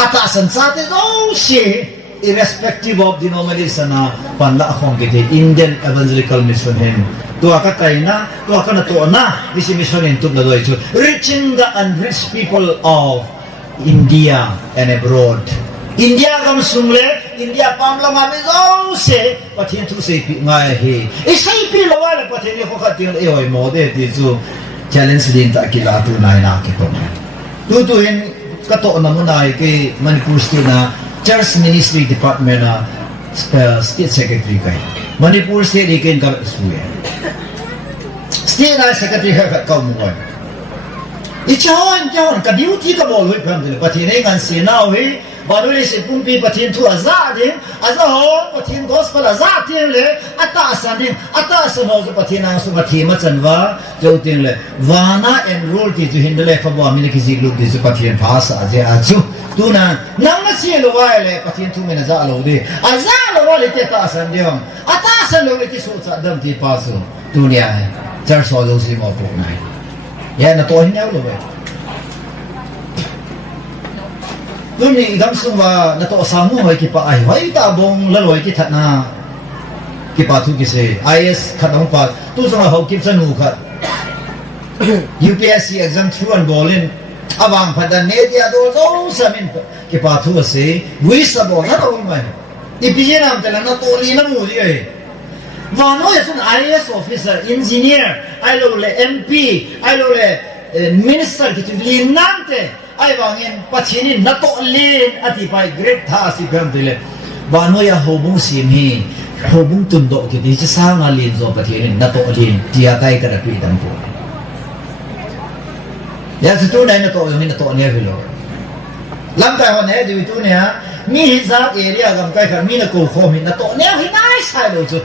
atasan sa te so si irrespective of denomination na panla akong kiti Indian Evangelical Mission hen to aka kay na to aka na to na isi mission hen tuk na do ito reaching the unreached people of India and abroad India kam sumle India pamla ngami zo se pathin tu se pi ngai he isai pi lawa la pathin ko khatin e oi mo de ti chu challenge din ta kila tu nai na ki to hen ka to na mo nai ke Manipur state na Church Ministry Department na State Secretary kay Manipur State ikin ka isuya State na Secretary ka mo ichon ka duty ka mo lui pram de pathin ngan sinaw he baruli se pumpi pathin tu azadin azaho pathin gospel azatin le atasan ho pathin ang su pathin ma chanwa jotin le wana enroll ti ju hindle fa bo amine ki ziglu di su pathin phasa je achu tuna nang na si lo wai le pathin tu mena za lo de azalo wale te ta san diom atasan lo ti su cha dam ti pasu dunia church ho lo si mo po nai ya na to hin lo we Duni igam sumwa na to samu hoy ki pa ai hoy ta bong laloi ki thatna ki pa thu ki se IS khatong pa tu sanga ho kim sanu khat UPSC exam through and bolin awang phadan ne dia do zo samin ki pa thu se wi sabo na to mai ipije nam tela na to li na mu ji ai wano is an IS officer engineer ai lo le MP ai lo le minister ki tu li nante ai bangin pachini na to lin ati pai great tha si pam dile bano ya hobung sim hi hobung tundo ki di sa nga lin zo pachini na to lin tia kai ka pi dam po ya su tu na to ne vilo lam ta ho ne di tu ne ha mi za area gam kai ka mi na ko kho mi na to ne hi nai sai lo chu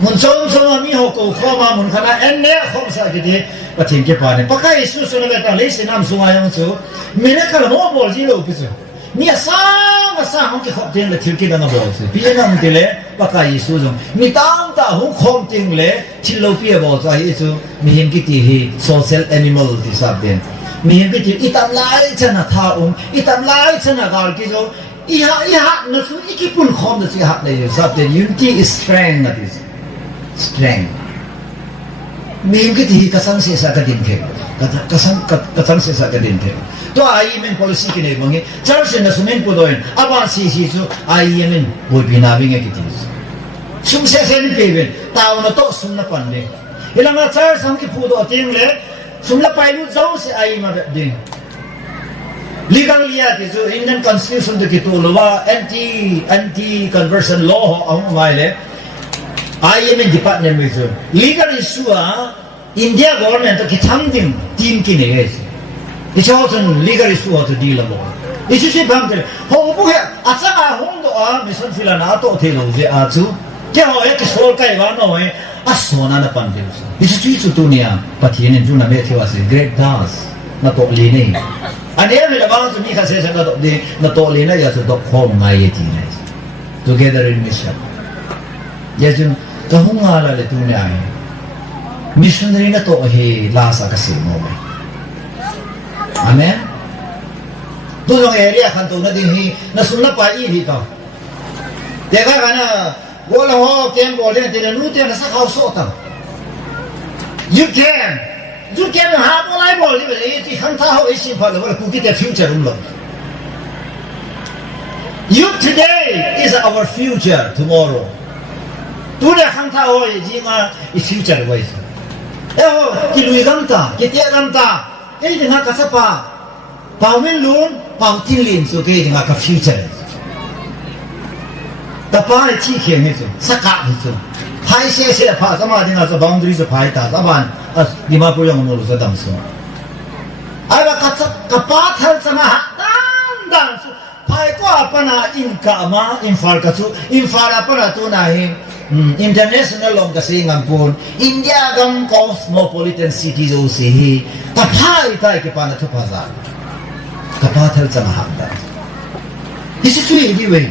mun chom mi ho ko kho ma mun khana en ne khom sa ki di pathin ke pa ne pakai su su na ta le se nam su ma yang chu mi ne kala mo bol ji lo pi chu mi sa hong ki khop ten le thil ki na bol chu pi na mu le pakai su jong mi tang ta hu khom ting le thil lo pi bol cha hi chu mi him ki ti hi social animal ti sab den mi him ki ti itam lai chana tha itam lai chana gal ki jo iha na su ikipun khom na si ha le sab den unity is strength that is strength Mim kiti kasang sesa kadin ke kasang sesa kadin ke to ai men policy kine mangi church na sumen po doin aba si su ai men boy binabing kiti sum sesa ni peven tao na to sum na pande ilang na church ang ki pudo ating le sum la pailu zau si ai ma din legal liya ti so Indian constitution to kitulo wa anti conversion law ang maile IMN department with legal issue India government ki thamding team ki ne it's also legal issue to deal about issue se bangte ho bu he acha hong do mission fila na to thelo je a chu ke ho ek sol kai wa no he asona na pan de issue chu tu nia pathin en ju na me thiwa se great dance na to li ne ane me la ba chu mi kha se na to de na to li na ya so to khom ngai ye ti ne together in mission. Yajun kahungala le tu ne ai. Missionary na to he lasa kasi mo. Amen. Tulong area kanto na din hi nasunna pa i dito. Teka kana wala ho kem boleh tidak nuti na sa kausota. You can have all I believe it. You can't tell how it's simple. Well, who get the future umlo. You today is our future tomorrow. Today can't tell how it's future ways. Oh, kilui gamta, kitia gamta. Kaya di nga kasapa. Pawin lun, pawtin so kaya di nga ka future. Tapay chikin ito, saka ito. Hai siya pa sama din sa boundary sa pai ta saban as di ma po yung nulo sa damso. Ay ba kapathal sa nga dan pai ko apa na inka ama infar kasu infar apa na to na international long kasi ngampun India gam cosmopolitan city zo si kapai tai ke pa na to paza kapathal sa nga dan. This is really way.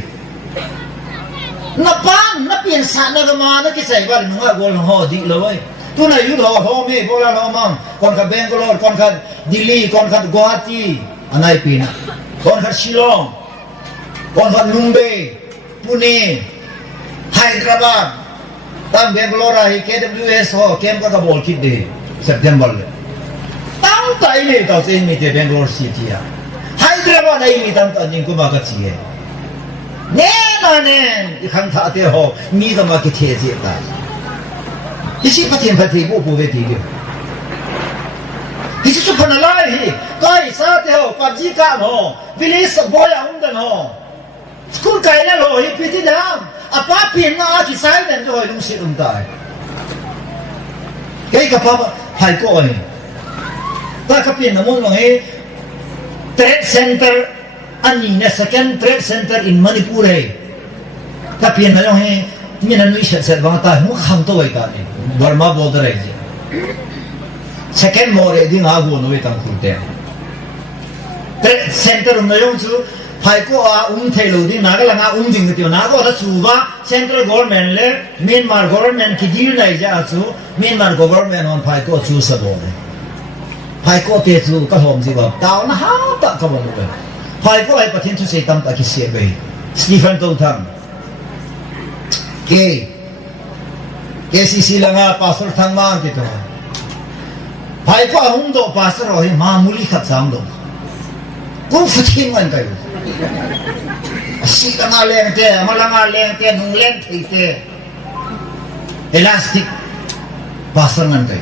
Napang napiensa na gamana kisay ba mga gol ho di loy tu na yun ho me bola no mang kon ka Bangalore kon ka Delhi kon ka Guwahati anay pina kon ka Shillong kon ka Mumbai Pune Hyderabad tam Bangalore hi KWS ho kem ka bol kid de September le tang tai le ta se ni de Bangalore city ya Hyderabad ai ni tam ta ning ko ma ka chi nen ikan tak ada ho ni dah makin tiada dah. Isi patien bu boleh tiga. Isi tu pernah lagi. Kau saat ho pajika ho, bilis boya undan ho. Skul kaya lo hi piti dah. Apa pin na kisah dan tu ho lumsi undan. Kaya kapapa hai ko ni. Tak kapin namun lo hi trade center. Ani na second trade center in Manipur hai. Tapi na yung hai ni na nui set bang ta mu kham to wai ta ni. Burma border hai. Second more di nga go no tang khute. Trade center na yung chu phai ko a thelo di na ga la nga ding ti na go la suba central government le Myanmar government ki deal nai ja chu Myanmar government on phai ko chu sa bo. Phai ko te chu ka hom ji ba taw na ha ta ka bo no. Hai ko ai pathin tu sei tam ta ki se be Stephen Tong Tham ke si langa pastor thang mang ki to hai ko hung do pastor ho ma muli khat sam do ko futhin man kai si langa leng te malanga leng te nung leng thei te elastic pastor man kai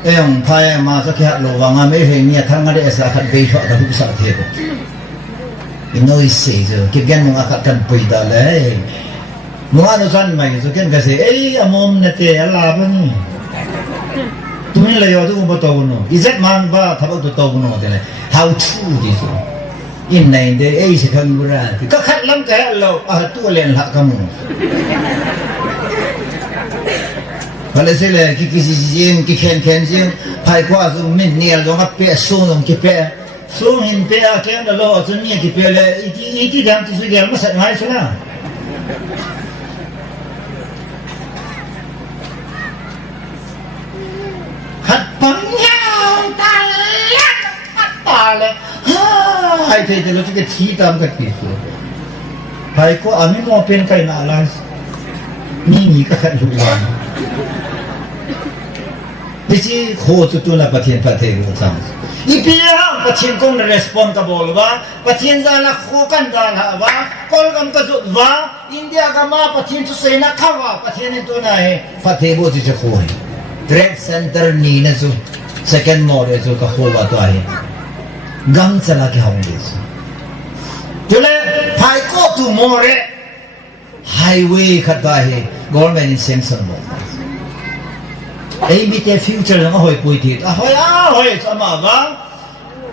yang payah masa kiat lo wang ame hengnya thang ada esa kat beha dah bisa dia. Ino isi je, kian mengakatkan peda le. Menganusan mai tu kian kasi, amom nete Allah bani. Tumin le yo tu betul no. Izat man ba thabak tu tahu no dene. How true this. In nai de sekarang berat. Kakat lam kaya lo tu len hak kamu. Kalau saya kisi jin, kiken jin, pai kuat tu nial dong apa sunung kipe, sungin pe akan dah tu ni kipe le, itu jam tu sudah masa mai sana. Kat panjang talat apa le, hai tu tu tu kita am kat itu. Pai kuat amin mau pen kai nak alas, ni kat luar. Biji kho tu na patien pathe ko sam. Ipia patien kong na respond ka bol ba, patien za na kho kan da na ba, kol gam ka zut ba, India ka ma patien tu sei na khawa, patien tu na he pathe bo ji kho hai. Trade center ni na su second more jo ka kho ba to hai. Gam chala ke hong dis. Tule phai ko tu more highway khata hai, government sanction bo. Bite future ng ahoy puitit. Ahoy sama ba?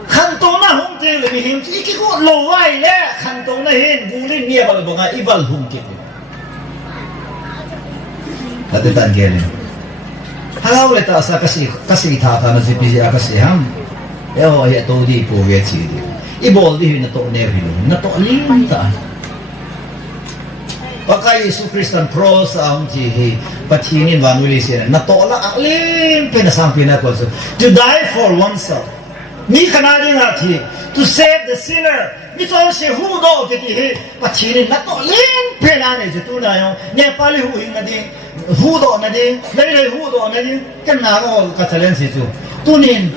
Kantong na hong te le bihim iki ko lowai le kantong na hin gulin niya bal nga ibal hong kit. Ate tan gele. Halaw le ta sa kasi tata na si pizya kasi ham. Yo ya to di po ge chi di. Ibol di na to ne bi na to lim ta. Pakai Yesus Kristus cross ang jihi patinin vanuli sila. Natola alim pinasampi na ko to die for oneself. Ni kanadi ngati to save the sinner. Ito si hudo kiti patinin natolim pinane to na yung Nepali huing na din hudo na din dahil hudo na din kan nago kasalen si tu. Tunin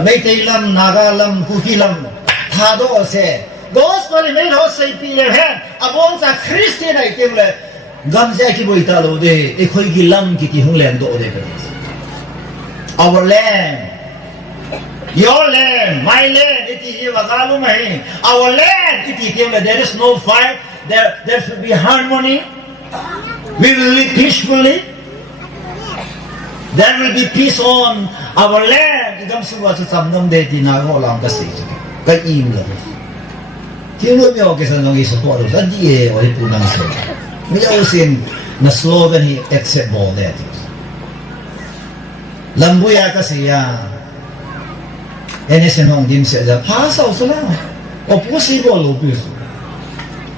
may taylam nagalam kukilam thado se gospel may ho say piler hen abon sa Christian ay timle gamse ki boita lo de ekhoi ki lam ki hunglen do de our land, your land, my land, iti wagalu mahi. Our land, iti timle there is no fight, there should be harmony. We will live peacefully. There will be peace on our land. Idam suwa sa samdam de tinago lang kasi kay imla. Tino mi okay sa nang isa po sa die o punang sa. Mi usin na slogan hi except all that. Lambuya kasi ya. Ene senong dim sa da pasa usala. O possible o piso.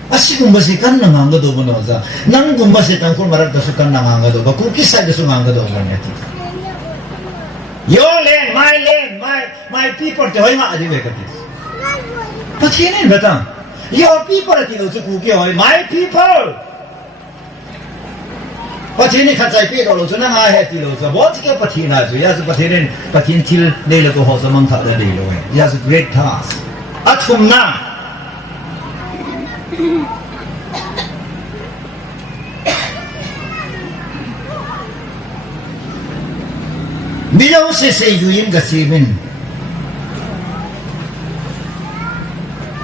Asi kumbasikan nanganga do bono sa. Nang kumbasitan ko marag dasukan nanganga do ba kukisa da sumanga do ba neti. Your land, my people te hoy ma adi ka tis. Patine bata. Your people ti do su kuki hoy my people. Patine khatsai pe do lo su na nga he ti lo sa. What ke patina su ya su patine patin til le le ko ho sa mang tha le lo. Ya su great task. Atum na Bilang sesayuin kasimin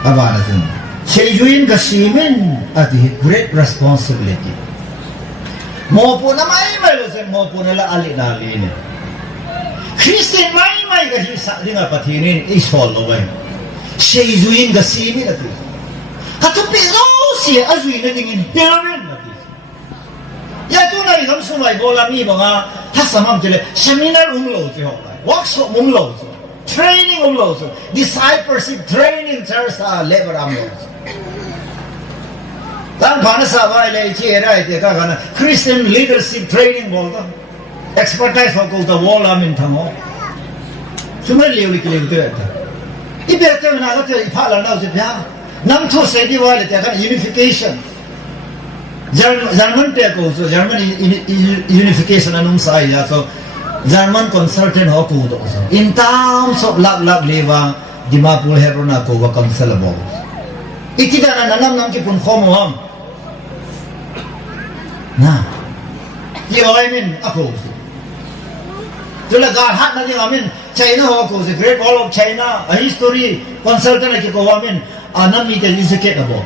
apa natin sesayuin kasimin at great responsibility mo po na may lo sen mo po nila ali Christian may kasi sa dinga patinin is following sesayuin kasimin at katupiro siya azuin na dingin hiramin ya tu na ikam sumay bola mi mga hasamam tele seminar umlo jo workshop umlo training umlo discipleship training church labor amlo tan bana sa ba le che ra te ka kana Christian leadership training bolta expertise ko ta bola min thamo sumai leuli ke leute ta iberte na ga te phala na se bya nam thu se di wa le te ka unification German teko so German unification anong saya so German consultant ho ko do so in terms of lab leva dimapul heron ako wa cancelable itida na nanam nang kipun khomo ham na yo I mean ako tula ga hat na di amin China ho ko the great wall of China a history consultant ki ko amin anam mi de indicate about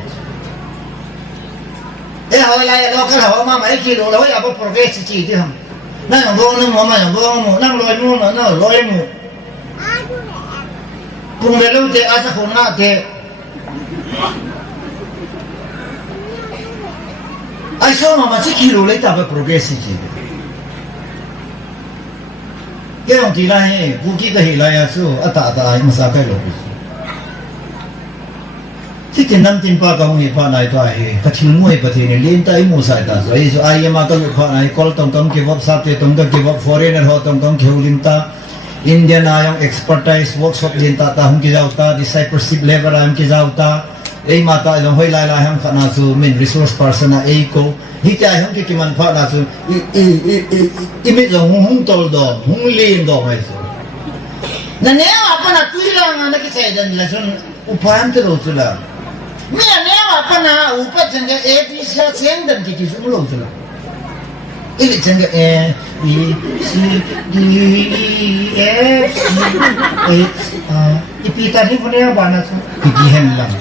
hồi lại đó cái họ mà mấy kilo đó là có progress chỉ đi không nó là vô nó mà vô nó lôi mua nó lôi mua cùng với lúc thì ai sẽ không ngã thì ai sao mà chỉ kilo lấy ta phải progress chỉ cái ông kia này phụ kia cái này là số ta mà sao cái lỗiที่จะนั่งจินปากงนี่พานายตัวเองก็ทิ้งมวยประเทศนี้เลี้ยงใจมูสายตาสวยสุดไอ้มาต้องพานายคอลต้องเก็บวับสัตย์ต้องเก็บวับ foreigner เขาต้องเก็บลินตาอินเดียนายอง expertise workshop ลินตาตาหุ่นกิจาวตา discipleship level หุ่นกิจาวตาไอ้มาตาต้องห้อยลายหุ่นขนาดสูมิน resource person ไอ้ก็ที่ใจหุ่นกิจมันพานาสูอีมิตรหุ่นโตลดอหุ่นเลี้ยงดอกไม้สูนั่นเนี่ยapa nak tuilang anak saya dan langsung upayan terus lah Mia newa pana upat jengga ABC sendang kiki sumulong sila. Ili jengga A B C D E F G H ipita ni punya apa nak kiki henlang.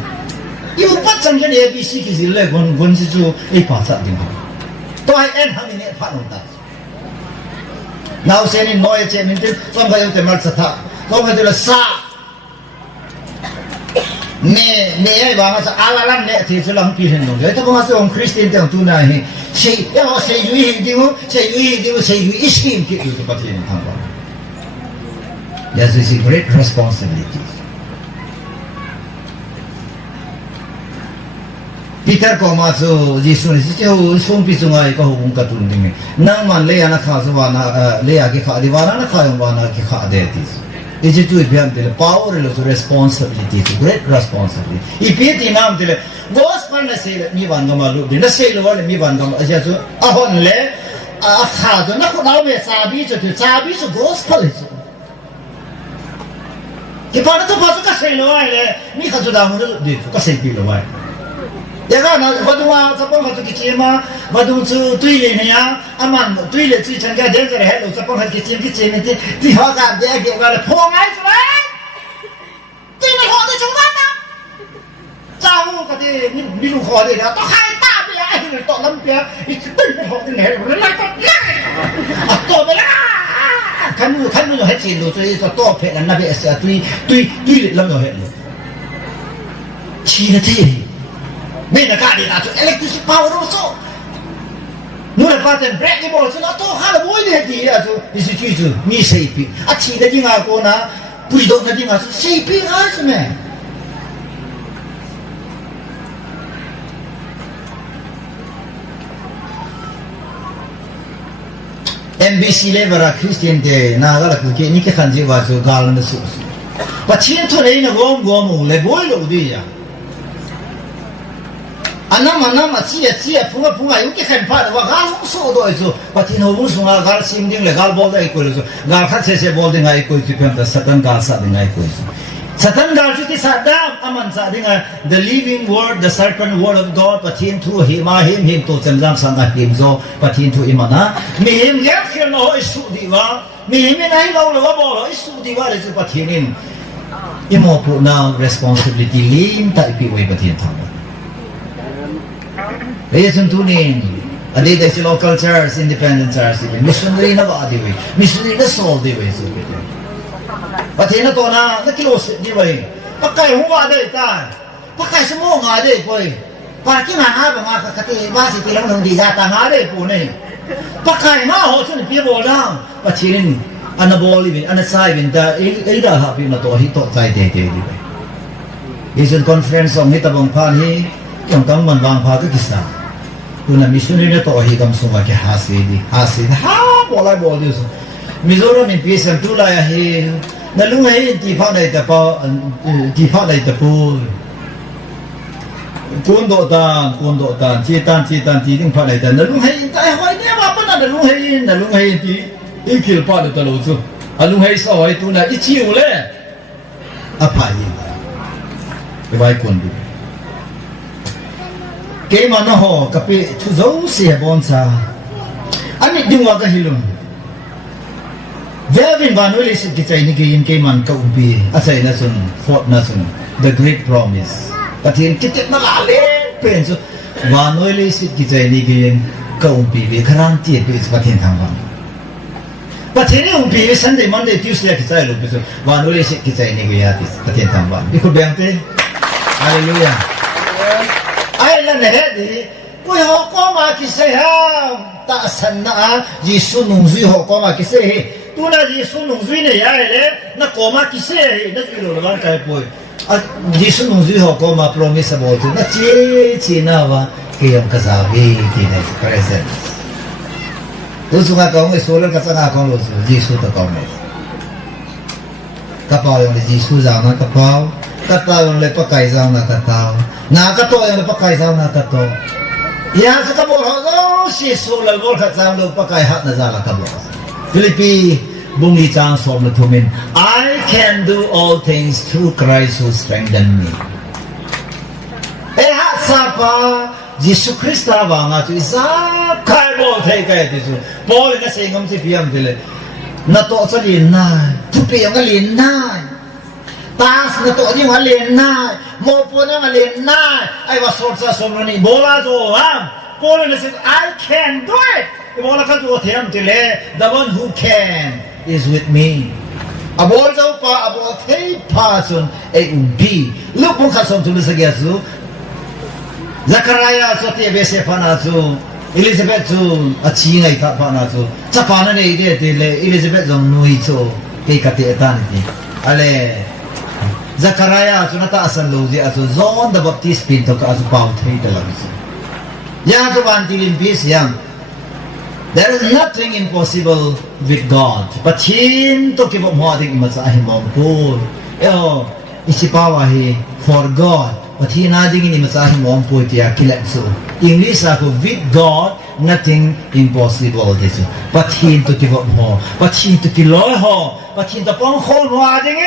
I upat jengga ABC kisi le gon situ bahasa dingin. To ai en hang ini pak nontas. Now seni noye cementin sampai yang temal sata. Kau betul sa ne ai ba sa alalam ne thi sulang pi hen dong itu ba sa ong Christian tang tu na he sei ya sei yui dingo sei yui iskim ki tu patin hang ba yes is a great responsibility Peter ko maso Yesus ni siyo sung pisungai ko hung katun ding nang man le ana kha so wana le ya ki kha di wana na kha yung wana ki kha de ti ije tu bian de power lo responsibility to great responsibility ipiti nam de gospel na se mi wan ga ma lu de na se lo wa mi wan ga ma aja so a hon le a kha do na ko na me sa bi so gospel is ki pa na to pa so ka se lo wa le mi kha so da mo de ka se pi lo wa ya ga na ba du wa sa pong ha tu ki chi ma ba du chu tui le ne ya aman tui le chi chan ga de zhe he lo sa pong ha ki chi ne ti ha ga de ge ga le phong ai su le ti ne ho de chung wa na za hu ka de mi lu ho de da to hai ta bi ai ne to lam pia i chi tin ho de ne le la ka a to be la kan nu he chi lo zui so to phe na be sa tui le lam no he lo chi na ti Bina kali na tu electricity power also. Nula paten break ni bol sila to hala boy ni hati ya tu isi tu ni seipi. Aci dah jinga ko na puri dok na jinga seipi has me. MBC level Christian de na gala ku ke ni ke khanji wa so gal na su. Pa chin to nei na gom le boy lo di ya. Anam cia punga yung kikan pa wa gal so do iso pati no bung sunga gal sim ding le gal bol dai ko iso gal khat se bol ding ai ko iso pem ta satan gal sa ding ai ko iso satan gal ti sadam aman sa ding the living word the serpent word of God pati thu him to semjam sanga him zo pati thu imana mi him ya khir no isu diwa mi him nai lo lo bo isu diwa le zu pati nin imo pu na responsibility lim ta ipi we pati thang Ayun tunin, adi dahil local church, independent church, missionary na ba adi we, missionary na solve di we, pati na to na close di we, pakai huwa adi ta, pakai semua ngadi we, pakai nga ba nga kakati basi tilang nung di gata ngadi po na, pakai nga ho sun pibo lang, pati rin anaboli bin, anasay bin ta, ida happy na to hito tay di we. Isang conference ang hitabang pani, yung tang manbang pa kisa. Kuna missionary na to higam sunga ke hasidi ha bola bol diso Mizoram in peace and tula ya he nalungai ti pa na ita pa ti pa na ita po kundo tan citan ti ding pa na ita nalungai ta hoi ne ma pa na nalungai ti ikil pa na talo so alungai sa hoi tuna ichiu le apa yi vai kundu ke mana ho kape tu zo se bonsa ani dingwa ka hilum Devin banuli sit kita ini ke man ka ubi asai na sun fort na sun the great promise patin kita malale penso banuli sit kita ini ke ka ubi be garanti be patin thangwa patin ubi Sunday Monday Tuesday kita lo beso banuli sit kita ini ke ya patin thangwa ikut bangte haleluya ai la ne di koi ho ko ma ki se ha ta san na Yesu nung zui ho ko ma ki se tu na Yesu nung zui ne ya le na ko ma ki se na ki lo la kai poi a Yesu nung zui ho ko ma promise bo tu na chi na wa ki yam ka sa bi ki ne present tu su nga ko ngi so le ka sa na ko lo su Yesu ta ko ne ka pa yo le Yesu za na ka pa kataw le pakai zang na kataw na kato yang pakai zang na kato ya sa kabol ho si so la bol khat zang lo pakai hat na za la kabol Philippi bungi chang som na thumin I can do all things through Christ who strengthen me hat sa pa Jesus Christa ba nga tu isa kai bol thai kai ti su bol na se ngam si piam dile na to sa lin na tu pi yang lin na tas na to ni halin na mo po na halin na ay wasot sa somno ni bola zo ha bola na says I can do it bola ka to them tile the one who can is with me abol zo pa abol hey person a be look mo ka som tu sa gyasu Zachariah so te bese pa na zo Elizabeth zo achi ngai ta pa na zo sa pa na nei de Elizabeth zo nui zo ke ka te tan ni ale Zachariah chu nata asan lo je asu John the Baptist pin to ka asu pau thei da lam ya chu wan tilin peace yang there is nothing impossible with God pathin to ki bo mo ding ma sa hi mom ko yo isipawa hi for God pathin na ding ni ma sa hi mom po tia kilat so English ako with God nothing impossible this pathin to ki bo mo pathin to ki lo ho pathin to pong khol mo ding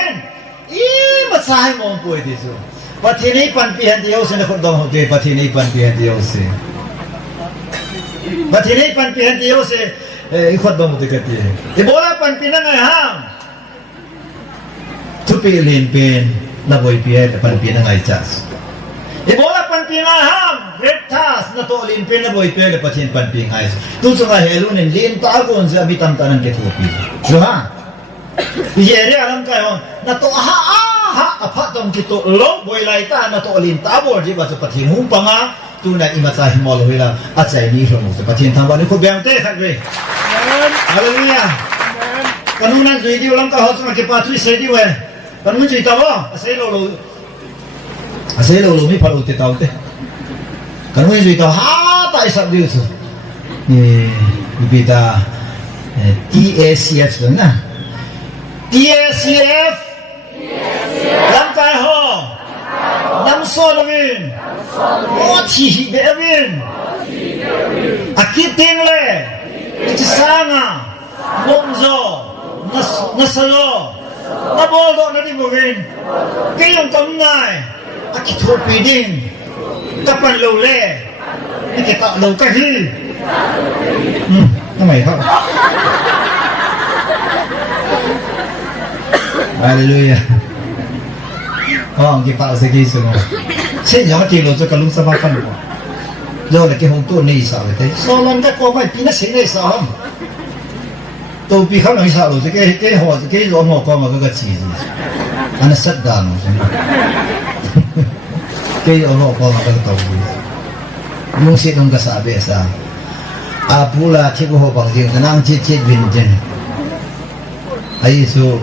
ma sa hi mom po this pathin ni pan pi han dio se na ko dong ho de pathin ni pan pi han dio se mà thì này pan pihan tiyo se ikot ba mo tikati ibola pan pinan ay ham tupi lin pin na boy pihan pan pinan ay chas ibola pan pinan ham great task na to lin pin na boy pihan patin pan pin ay tu so nga helun lin ta gon sa bitam tanan ke tupi so ha yere alam kayo na to ha apha tong kito long boy lai ta na to lin ta bo di ba sa patin hum pa nga tu na imatsahi mo lo hila at sa ini mo sa patin thamba ni ko biyang te khat re hallelujah kanunan zui di ulang ka hot ma ke patri se di we kanun ji ta bo asai lo mi palo te tau te kanun ji ta ha ta isap di su ni bibita TACF na TACF lam kai ho nam so lovin mo chi devin akiting le itisanga bonzo nasalo naboldo na di bugin kayong kamnay akito piding kapan lo le ikita lo kahi namay ha hallelujah ang kipa sa kiso mo sin yung tilo sa kalung sa makan mo yo la ke hong tu ni sa te so lan ka ko mai pina sin nei sa ham to pi khang nang sa lo ke ho ke lo mo ko ma ka chi ana sat da no ke yo mo ko ma ka to yung si nung ka sabi sa apula chi ko ho bang jing nang chi chi bin jen ai so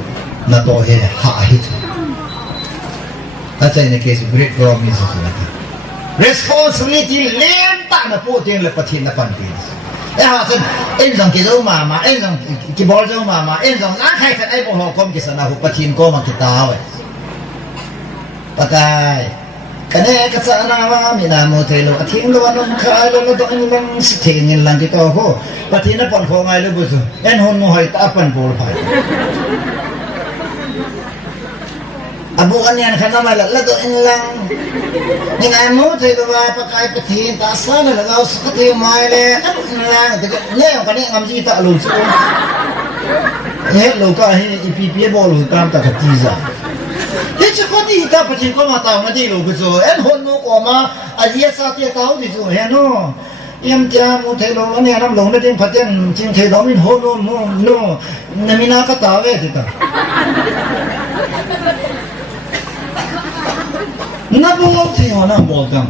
na to he ha hi that's in the case of great promises responsibility lenta na po ting le patin na panpis ha san en jong ki zo mama en jong ki bol zo mama en jong na khai khat ai bo ho kom ki sana hu patin ko ma ki ta we patay kane ka sa na ma mi na mo thelo athing lo anom kha lo do an lang si thengin lang ki to ho patin na pon ko ngai lo bu su en hon mo hoi ta pan bol phai abukan yan kana malalago lang ningan mo tayo ba pakay patin taasa na lagaw sa kati maile lang ngayon kani ngam kita lo so lo ka hi ipipi bo lo tam ta katiza yeche ko di ta patin ko mata ma di lo so en hon mo ko ma alia sa ti ta di so he no yam tia mo tayo lo ani anam long na din patin jing tayo lo min hon mo no namina ka ta we ti ta na bungong siyo na bogam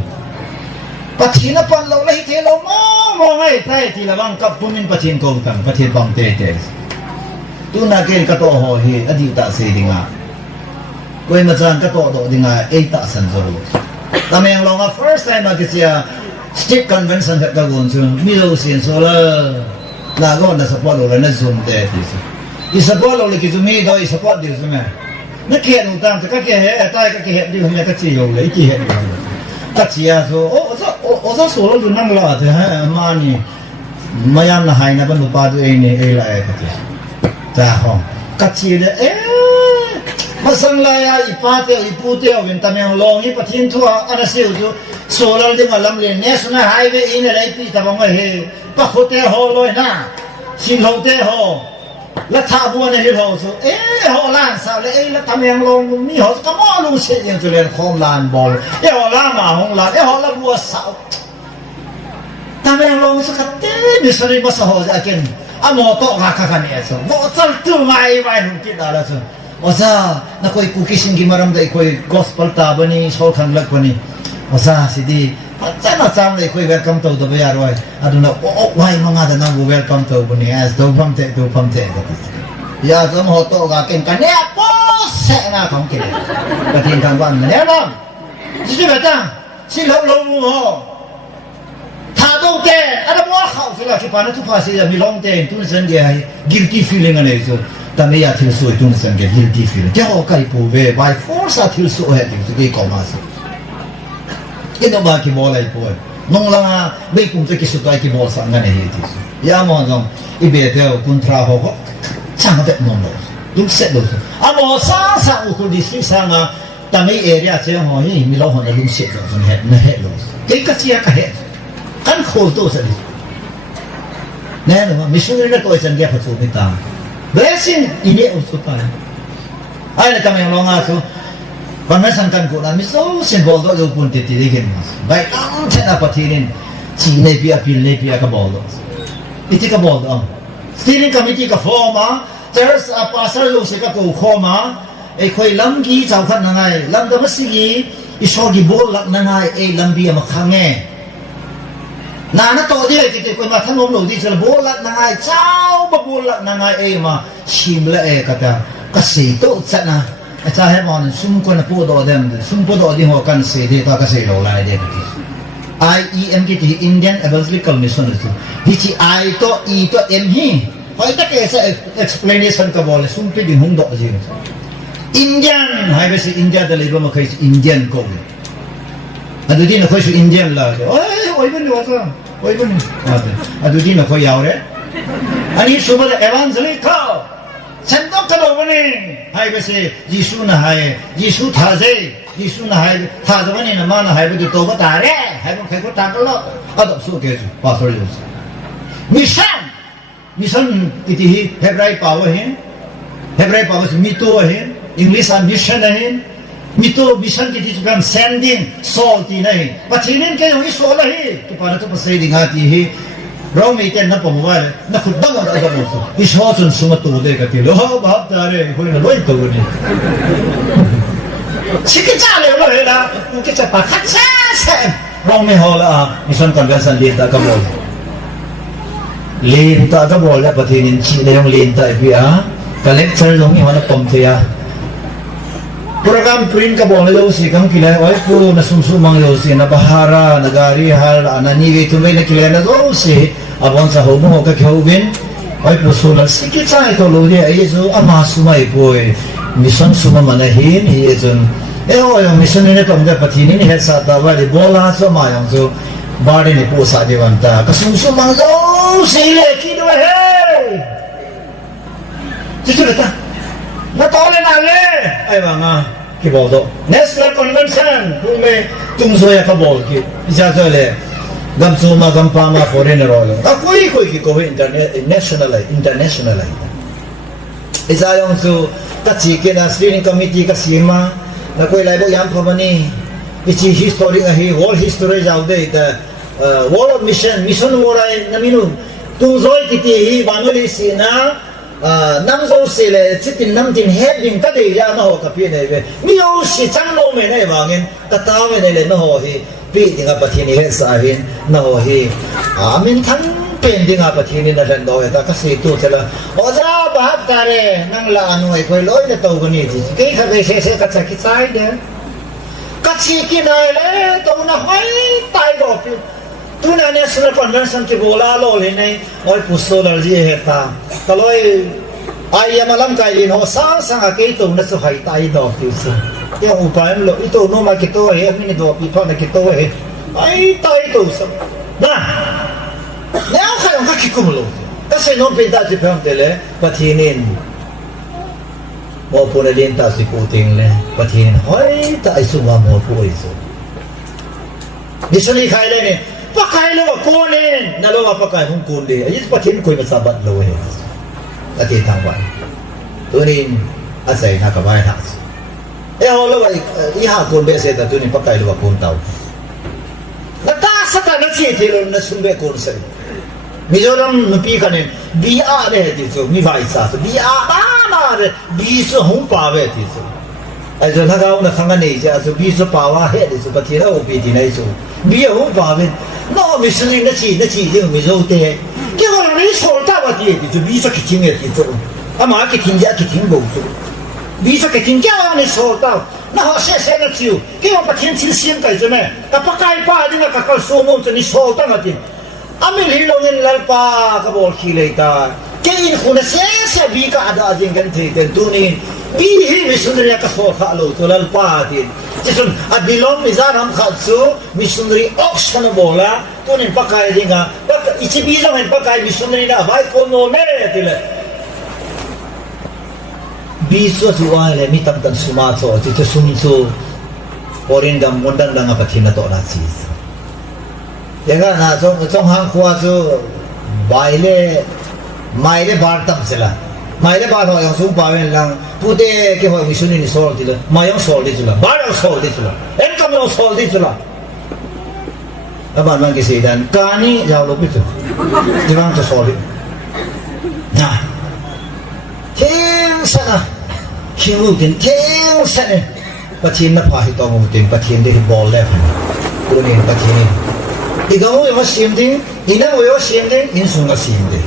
pati na panlaw lahi tilaw mo ngay tayo tilawang kapunin patin ko kang patin pang tetes tu nagin katoho hi adi ta si di nga kuy masan katoho di nga 8 san zoro kami ang longa first time magkisiya stick convention at kagunsun milaw sin so la lago na sa polo na zoom tetes isa polo likizumi do isa polo di sume那开路当这个开，大家开的后面个自由了，一开的，个自由说，我说了就那么了，这还妈呢，没样那还那个路把这呢来个的，然后个自由的马上来呀，一把掉一步掉，跟他们long一把天土啊，那时候就说了的嘛，咱们那时候那海边一来比他们嘿，把后头好来那，新后头好。แล้วท่าบัวในที่เราสุเขาล้านสาวเลยแล้วทำยังลงมีเขาก็มอลูเชียงจะเรียนคอมลานบอลเขาล้านมาของล้านเขาละบัวสาวทำยังลงสักเต้มีสริมาสาวจะกินอ่ะมอโต้หักกันเนี่ยสุมอจัลตัวไม่หุ่นกินอะไรสุว่าซะนักคุยคุกกิ้งกิมารัมได้คุยกอสเปลตาบันีโชว์ขันลักบันีว่าซะสิดีจันทร์จำเลยคุย welcome to ตัวเบียร์ไว้อะดูนะโอ้ไว้มังอาจจะนั่ง welcome to บันนี้ as ดูพัมเตะกันยาสมโหโตกันกันเนี่ย boss sẽ na không kể và thiên thằng quan nhớ không chỉ là ta chỉ lâu lâu hồ thà đâu kể anh mua khẩu thì là chụp ảnh chụp ảnh là mi long tên tu nên cái guilty feeling anh ấy rồi ta mới ya thiếu soi tu nên cái guilty feeling cái họ cái bù về by force thiếu soi hết thì cái câu mà cái nó bao cái bò lại bò nông la bây cũng cái số cái bò sang cái này thì ya mà rằng ít bây giờ cũng thà họ chẳng được nông đâu đúng sẽ đâu à mà sáng sáng u cũng đi sinh sáng à ta mấy area chơi họ như mi lo họ là đúng sẽ rồi hết rồi cái gì cái hết kan khổ tu sendiri, nè mà mình suy nghĩ coi xem cái phát xuất mình ta, blessing ini unsur ta, ai là kami yang longa tu, kami sangkan ko na miso simbol do pun titirikin mas, baik ang cina patinin, cina pia kabolo, iti kabolo, steering committee ka forma, terus pasal lu seka ko forma, koi lamgi jauhan nangai, lam damasigi, isogi bolak nangai, lambi amakhange. Nana to dia kita kau macam ngomong di sana bolat nangai cau bolat nangai ma simla kata kasih tu sana cahaya mana sumko na podo dem sumpo do di ho kan se dia tak kasih lo lai dia IEM kita Indian Evangelical Mission itu hici I to E to M hi kau tak kesa explanation ka boleh sumpi di hundok je Indian hai besi India dalam ibu makai Indian kau aduh dia nak kau Indian lah oi benar wasa oi benar aduh dia nak kau yau re ani semua evangelical sentok kalau benar hai besi Yesus na hai Yesus thaze Yesus na hai thaze benar nama na hai betul tobat tare hai pun kau tak kalau aduh so keju pasal Yesus mission itu Hebrew power mito English mission mito mission kita juga sending salty nahi pacinin ke yang isu lahi kepada tu pasal dingati hi Rome itu na pemawal na khudbang ada musuh isu sun semua tu deh kati loh bahap tare kau ni loh itu ni sikit cale loh lah mungkin cepat kacau Rome hola mission convention linta kamu linta kamu lah pacinin cile yang linta dia collector dong yang mana pemtia program print ka boleh jauh sih kamu kilai, oi pun nasumsumang jauh sih, nabahara, nagari hal, anani gitu, mereka kilai na jauh sih, abang sah homo ka kehubin, oi pun sulat sedikit saya itu loh dia, itu amah sumai boy, mission suma manahin, itu, yang mission ini kamu dapat ini head sata, wali bola sama yang tu, bari ni puasa di wanta, kasumsumang jauh sih leki dua hei, itu betul. Natole nale, ay mga kibodo. National Convention, kume tungsoya kabol ki. Isa sole, gamsuma gampama foreigner rolo. Akoi kiko international. Isa yung su kachike na steering committee kasima na koi laibo yam pamani. Ichi history ahi wall history jaude ita wall of mission moray naminu tungsoy kiti banuli sina. Nam số xí lệ chỉ tin nam tin hết những cái gì ra nó họ cà phê này về nhiều xí trắng lô mày này mà nghe cái tao mày này lên nó họ hi bị những cái bát thiên hết sai hin nó họ hi mình thắng tiền những cái bát thiên này lên đó ta cái xí tu thế là ở ra bát ta này năng là anh ấy quay lối để tàu cái này gì cái thằng này sẽ cái sai đấy cái gì cái này đấy tàu nó hay tai bỏ tu na national convention ke bola lo le nei oi pusolar ji heta kaloi ai amalam kai lin ho sang sang ke tu na su hai tai do ti su ya upai lo itu no ma ke to he mi do pi to na ke to he ai tai tu su na ne au kha ka ki kum lo ta se no pe da ji pam tele patinin mo puna din ta si puting le patinin hoi ta isu ma mo pu isu disali khai le ne pakai lo kunin na lo pakai hong kunin ayis patin koi masabat lo he ati tangwan tunin asai na kabay haks ho lo iha kun be se ta tunin pakai lo kun tau na ta sata na chi thi lo na sumbe kun se mizoram nupi kanen bi a re ti so mi vai sa bi a ba re bi so hong pa ve ti so ai zo na ga na khanga nei ja so bi so pa wa he ti so patina o bi ti nai so bi hong pa ve no mi sini na chi je mi zo te ke ho ni so ta wa ti ti bi so ki ting e ti so ama ki ting ja ki ting bo so bisa ke tinggal ni solta na ho se na chiu ke ho pathian chil siam kai jeme ka pakai pa dinga ka kal sumo ni solta ngatin amil hilongin lalpa ka bol khileita ke in khuna se bi ka ada jing kan the kan tunin bi hi misundri ka so kha lo to lalpa tin chisun adilom mizaram khatsu misundri option bola tunin pakai dinga ichi bi jong pakai misundri na vai ko no ne tile biso suwa le mi tam tan suma so chi sum so orin dam mondan dang apa thina to na chi yanga na chong hang khwa so baile maile bar tam sela maile bar ho yang sum pa wen lang pude ke ho mi suni ni sol ti le ma yang sol di chula bar yang sol di chula en kam yang sol di chula aban mang ke se dan kani jaw lo pi tu jang to sol na thiên sana khiêu tiền thiên sana bắt thiên nó phải to một tiền bắt thiên để ball left tôi nên bắt thiên đi đâu có xiêm đi đi đâu có xiêm đi in xuống có xiêm đi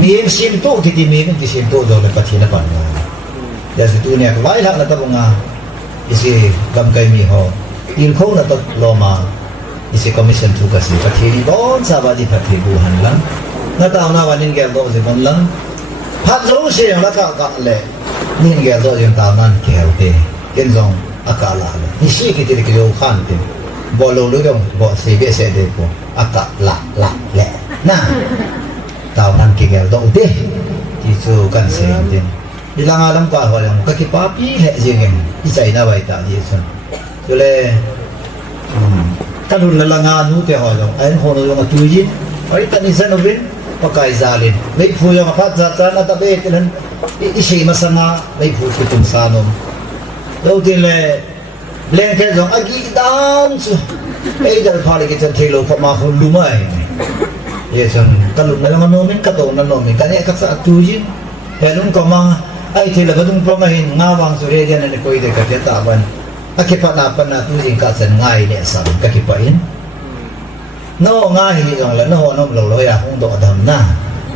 miếng xiêm to thì miếng thì xiêm to rồi là bắt thiên nó bắn giờ thì tôi này vài lần là tao bung à isi cầm cây mì hồ in khâu là tao lo mà isi commission thu cái gì bắt thiên đi bon sa ba đi bắt thiên bu hành lắm nó tao naวันนี้แกบอกสิมันลำพัดรู้เสียงแล้วก็เลยนี่แกตัวยังตามมันแกวเตะเกินซองอากาศละเลยนี่สิคิดที่เกี่ยวข้านเตะบอลลูกก็บอกเสียเสียเด็กก็อากาศละแหละน่ะตามนั้นแกวตัวเตะที่สู้กันเสียงเตะที่ลางอาลัมกาหัวยังก็คิดป้าพี่เหจริงเองที่ใจน่าไว้ตาที่สุดก็เลยถ้าดูลางอานู้นเตะหัวยังไอ้คนนู้นยังตุยจินไอ้ตอนนี้สนุกเป็นpakai zalin may phu yung apat zatan at abe tinan isi masanga may phu kitong sanom daw tile blanket zong agi dan su ay dal pali kita tilo pa mahul lumay yeson kalun na lang anomin kato na nomin kanya kaksa atujin helon ko mga ay tila badong pamahin ngawang surya na ni koy de katetaban akipanapan na tujin kasan ngay ni asam kakipain no ngay dong la no nom lo ya hung do dam na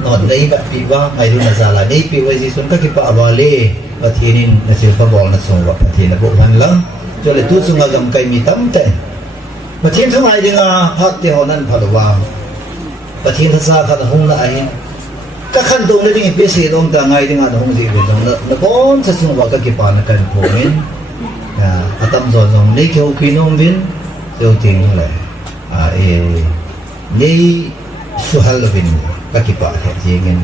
no nei ba pi ba mai lu na zala nei pi wa ji sun ka ki pa awale pathinin na sil pa bol na song wa pathin na bo han lang cho le tu sunga gam kai mi tam te pathin thung ai dinga phat te honan phadwa pathin sa kha hung na ai ka khan do na ding pe se dong ta ngai dinga hung ji dong na bon sa sung wa ka ki pa na kan phomin ya atam zo zong nei kheu ki nom bin yo ting le ni suhal bin kakipa jingin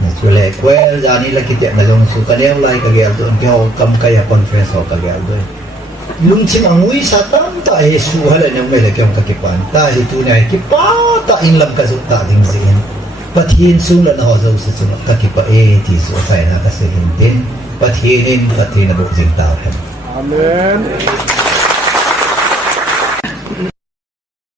na sule kwel jani la kitek na long su kanel lai ka gel don ke ho kam kaya conference ho ka gel do lung chim angui satam ta suhal ne me le kem kakipan ta hitu ne kipa ta in lam ka su ta ding zin pathin sung la na ho zo su su kakipa ti su sai na ka se hin tin pathinin pathina bo jing ta amen